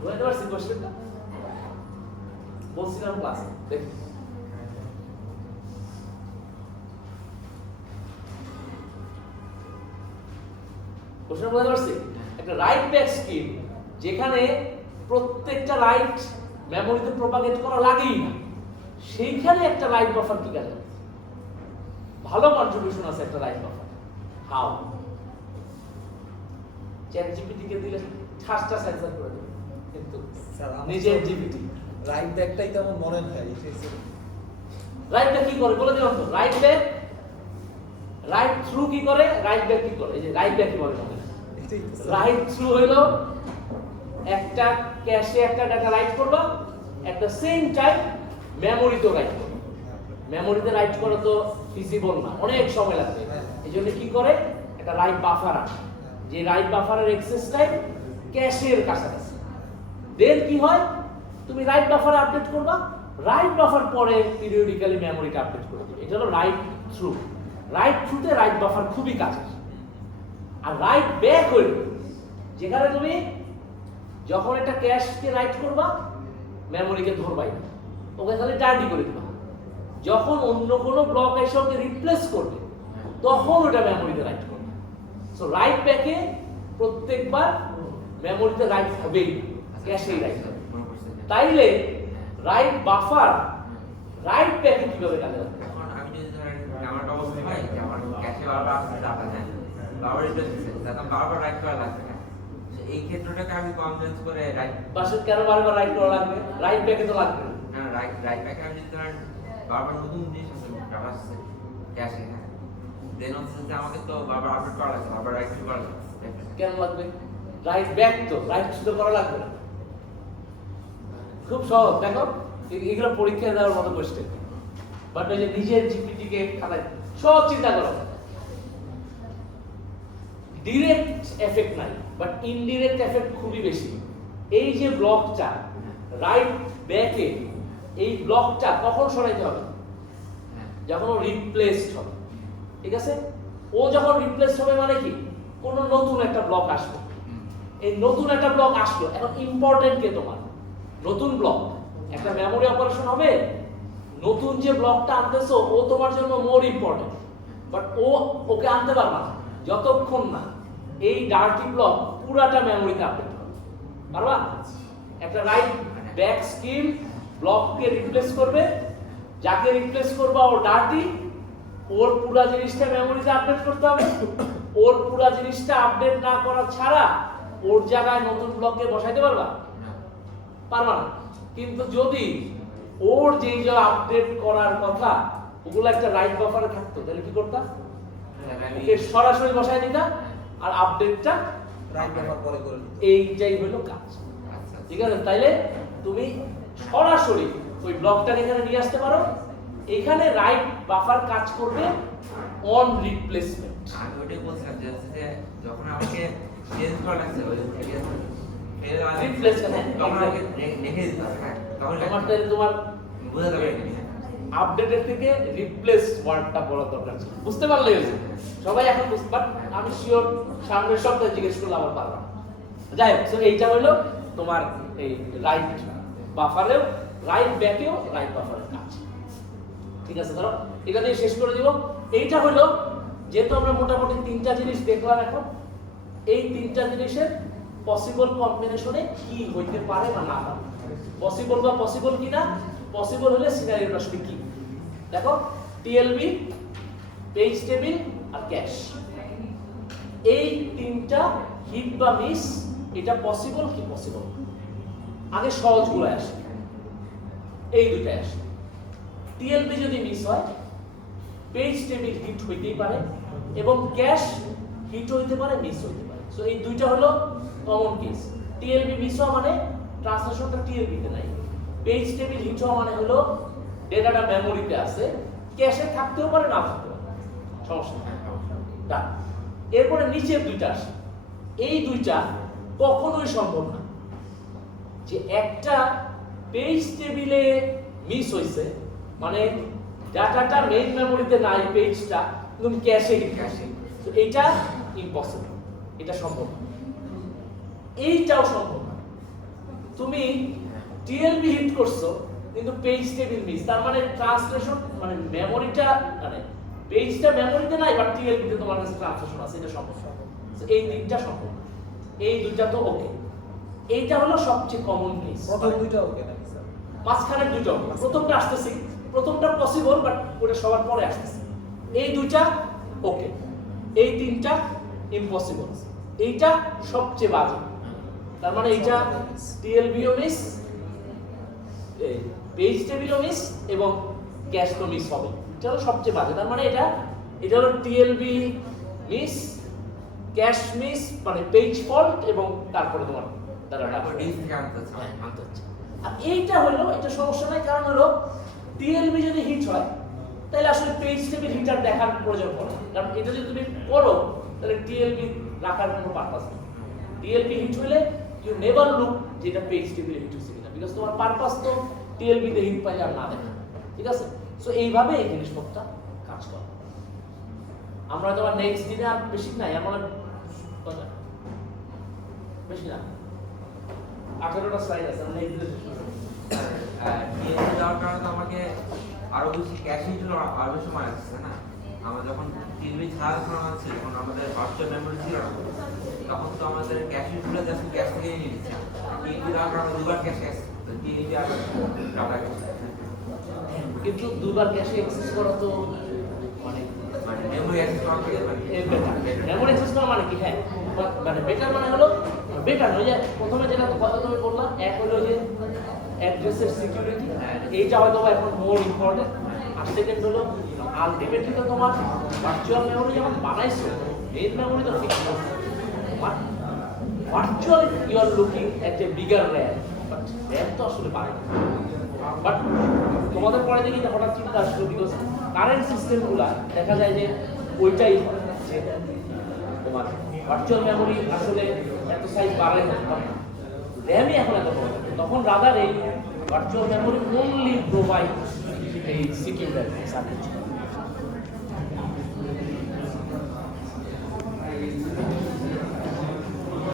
বুঝতে পারছি কোশ্চেনটা? বলছিলাম ক্লাসে, দেখি কোশ্চেন বুঝতে পারছি। একটা রাইট ব্যাক স্কিম যেখানে প্রত্যেকটা রাইট মেমোরিতে প্রপাগেট করা লাগেই না, সেইখানে একটা রাইট বাফার কি কাজে? ভালো কন্ট্রিবিউশন আছে একটা write buffer. How? Chat GPT কে দিলে ঠাসটা সেন্সর করে দেবে, কিন্তু নিজের জিপিটি রাইট ব্যাকটাই তো আমার মনে হয়। রাইট ব্যাক কি করে বলে দিলাম তো। রাইট ব্যাক, রাইট থ্রু কি করে, রাইট ব্যাক কি করে? এই যে রাইট ব্যাক কি বলে মনে হয়, রাইট থ্রু হইলো একটা ক্যাশে একটা ডাটা রাইট করবা, একটা সেম টাইম মেমোরিতে রাইট করবা। মেমোরিতে রাইট করা তো ফিজিবল না, অনেক সময় লাগবে। এই জন্য কি করে, একটা রাইট বাফার আছে, যে রাইট বাফারের অ্যাক্সেস টাইম ক্যাশের কাছাকাছি। দেন কি হয়, তুমি রাইট বাফারে আপডেট করবা, রাইট বাফার পরে পিরিয়ডিক্যালি মেমোরিটা আপডেট করে দিবে। এটা হলো রাইট থ্রু। রাইট থ্রুতে রাইট বাফার খুবই কাজের। আর রাইট ব্যাক হইল যেখানে তুমি যখন একটা ক্যাশকে রাইট করবা মেমোরিকে ধরবাই না, ওকে খালি টার্ডি করে দিবা। যখন অন্য কোনো ব্লক এসে ওকে রিপ্লেস করবে তখন ওটা মেমোরিতে রাইট করবে। সো রাইট ব্যাকে প্রত্যেকবার মেমোরিতে রাইট হবেই, ক্যাশেই রাইট হবে। তাইলে রাইট বাফার রাইট ব্যাকে কিভাবে কাজে লাগবে? এখন আমি যদি ধরেন আমার অবস্থা হয় যে আমার ক্যাশে বারবার আসছে ডাটা, হ্যাঁ বারবার রিপ্লেস দিচ্ছে, তখন বারবার রাইট করা লাগবে না। এই ক্ষেত্রটাকে আমি কনফারেন্স করে রাইট বাসে কেন বারবার রাইট করা লাগবে? রাইট ব্যাকে তো লাগবে না। না রাইট রাইট ব্যাকে আমি যদি ধরেন বারবার নতুন জিনিস আসছে ডাটা আসছে ক্যাশে, হ্যাঁ দেন হচ্ছে যে আমাকে তো বারবার আপডেট করা লাগছে, বারবার রাইট করা লাগছে। কেন লাগবে? রাইট ব্যাক তো রাইট শুধু করা লাগবে না। খুব সহজ, দেখো এগুলো পরীক্ষায় দেওয়ার মতো কোশ্চেন, বাট ওই যে নিজের জিপিটিকে খাতায় সহজ চিন্তা করো। ডিরেক্ট এফেক্ট নাই, বাট ইনডিরেক্ট এফেক্ট খুবই বেশি। এই যে ব্লকটা রাইট ব্যাকে, এই ব্লকটা কখন সরাইতে হবে? যখন ও রিপ্লেসড হবে, ঠিক আছে? ও যখন রিপ্লেসড হবে মানে কি, কোন নতুন একটা ব্লক আসবে। এই নতুন একটা ব্লক আসলো, এখন ইম্পর্টেন্ট কে তোমার? নতুন ব্লক একটা মেমোরি অপারেশন হবে, নতুন যে ব্লকটা আনতেছো ও তোমার জন্য মোর ইম্পর্টেন্ট, বাট ওকে আনতে পারবা না যতক্ষণ না এই ডার্টি ব্লক পুরাটা মেমোরিতে আপডেট হবে। পারবা? একটা রাইট ব্যাক স্কিম ব্লককে রিপ্লেস করবে, যাকে রিপ্লেস করবা ও ডার্টি, ওর পুরা জিনিসটা মেমোরিতে আপডেট করতে হবে। ওর পুরা জিনিসটা আপডেট না করা ছাড়া ওর জায়গায় নতুন ব্লককে বসাইতে পারবা? পারবা না। কিন্তু যদি ওর যেই যে আপডেট করার কথা ওগুলো একটা রাইট বাফারে থাকতো তাহলে কি করতা? ওকে সরাসরি বসাই দিতা আর আপডেটটা রাইট বাফার পরে করে নিতে। এইটাই হলো কাজ। ঠিক আছে? তাইলে তুমি সরাসরি ওই ব্লকটা এখানে নিয়ে আসতে পারো, এখানে রাইট বাফার কাজ করবে অন রিপ্লেসমেন্ট। আমি ওটাই বলছিলাম যে হচ্ছে যে যখন আমাকে চেঞ্জ করা লাগছে ওই Replacement, হ্যাঁ, তখন আমাকে রেখে দিতে হবে, হ্যাঁ তখন তোমার তাহলে তোমার বোঝা যাবে না। আপডেটের থেকে রিপ্লেস ওয়ার্ডটা বলা দরকার ছিল। বুঝতে পারলে হয়েছে? সবাই এখন বুঝতে পার, আমি শিওর সামনের সপ্তাহে জিজ্ঞেস করলে আবার পারবা না। যাই হোক, so এইটা হলো তোমার এই রাইট বাফারেও রাইট ব্যাকেও রাইট বাফারের কাজ। ঠিক আছে, ধরো এটা দিয়ে শেষ করে দিব। এইটা হলো যেহেতু আমরা মোটামুটি তিনটা জিনিস দেখলাম, এখন এই তিনটা জিনিসের পসিবল কম্বিনেশনে কি হইতে পারে বা না পারে, পসিবল বা পসিবল কিনা, পসিবল হলে সিনারিওটা আসলে কি। দেখো টিএলবি, পেজ টেবিল আর ক্যাশ, এই তিনটা হিট বা মিস, এটা পসিবল কি পসিবল? আগে সহজগুলো আসে, এই দুটাই আসে। টিএলবি যদি মিস হয়, পেজ টেবিল হিট হইতেই পারে এবং ক্যাশ হিট হইতে পারে, মিস হইতে পারে। সো এই দুইটা হলো কমন কেস। টিএলবি মিস হওয়া মানে ট্রান্সলেশনটা টিএলবি তে নাই, পেজ টেবিল হিট হওয়া মানে হলো ডেটাটা মেমোরিতে আছে, ক্যাশে থাকতেও পারে না থাকতেও পারে, সমস্যা নেই। ডান। এরপরে নিচের দুইটা আসে, এই দুইটা কখনোই সম্ভব না যে একটা পেজ টেবিলে মিস হইছে মানে ডাটাটা মেইন মেমোরিতে নাই, পেজটা তুমি ক্যাশে হিট করছো, তো এইটা ইম্পসিবল, এটা সম্ভব না। এইটাও সম্ভব না, তুমি টিএলবি হিট করছো কিন্তু পেজ টেবিল মিস, তার মানে ট্রান্সলেশন মানে মেমোরিটা মানে পেজটা মেমোরিতে নাই বাট টিএলবি তে তোমার কাছে ট্রান্সলেশন আছে, এটা সম্ভব। তো এই তিনটা সম্ভব না, এই দুইটা তো ওকে। এইটা হলো সবচেয়ে কমন কেস। প্রথম দুইটা ওকে নাকি স্যার? মাঝখানের দুইটা ওকে, প্রথমটা আসতেছি, প্রথমটা পসিবল বাট ওটা সবার পরে আসতেছে। এই দুইটা ওকে, এই তিনটা ইম্পসিবল, এইটা সবচেয়ে বাজে। তার মানে এইটা টিএলবিও মিস, পেজ টেবিলও মিস এবং ক্যাশ তো মিস হবে, এটা হলো সবচেয়ে বাজে। তার মানে এটা হলো টিএলবি মিস, ক্যাশ মিস মানে পেজ ফল্ট এবং তারপরে তোমার তারপর ডিস থেকে আনতে হচ্ছে। আনতে হচ্ছে। আর এইটা হলো, এটা সমস্যা নাই, কারণ হলো টিএলবি যদি হিট হয় তাহলে আসলে পেজ টেবিল হিটার দেখার প্রয়োজন পড়ে না, কারণ এটা যদি তুমি করো তাহলে টিএলবি রাখার কোনো পারপাস নেই। টিএলবি হিট হলে ইউ নেভার লুক যেটা পেজ টেবিল হিট হচ্ছে কিনা, বিকজ তোমার পারপাস তো টিএলবি তে হিট পাইলে আর না দেখা, ঠিক আছে? সো এইভাবে এই জিনিসপত্রটা কাজ করে। আমরা তোমার নেক্সট দিনে আর বেশি নাই, আমরা বেশি না 18টা স্লাইড আছে, আমরা নেক্সট দিনে শেষ করব। টিএলবি দেওয়ার কারণে তো আমাকে আরো বেশি ক্যাশ হিটগুলো আরো বেশি সময় লাগছে না। আমরা যখন টিএলবি ছাড়া যখন আমার ছিল, যখন আমাদের ভার্চুয়াল মেমোরি ছিল না, তখন তো আমাদের ক্যাশ হিটগুলো জাস্ট ক্যাশ থেকে নিয়ে নিচ্ছে। টিএলবি দেওয়ার কারণে দুবার ক্যাশ তো টিএলবি আর ডাটা ক্যাশ, কিন্তু দুবার ক্যাশে অ্যাক্সেস করা তো মানে মানে মেমোরি অ্যাক্সেস করা থেকে মেমোরি অ্যাক্সেস করা মানে কি? হ্যাঁ, মানে বেটার মানে হলো বেটার ওই যে প্রথমে যেটা কথা তুমি বললা, এক হলো যে অ্যাড্রেসের সিকিউরিটি, এইটা হয়তো এখন মোর ইম্পর্টেন্ট। আর সেকেন্ড হলো আলটিমেটলি তো তোমার ভার্চুয়াল মেমোরি যখন বানাইছো, মেইন মেমোরি তো ফিক্স করছো, virtual you are looking at a bigger RAM, but RAM তো আসলে বাড়ে না। বাট তোমাদের পরে দেখি হঠাৎ চিন্তা আসলো, বিকজ কারেন্ট সিস্টেমগুলা দেখা যায় যে ওইটাই হয় যে তোমার ভার্চুয়াল মেমোরি আসলে এত সাইজ বাড়ায় না, র্যামই এখন এত বড়। তখন রাদার এই ভার্চুয়াল মেমোরি ওনলি প্রোভাইড এই সিকিউর সার্কিট।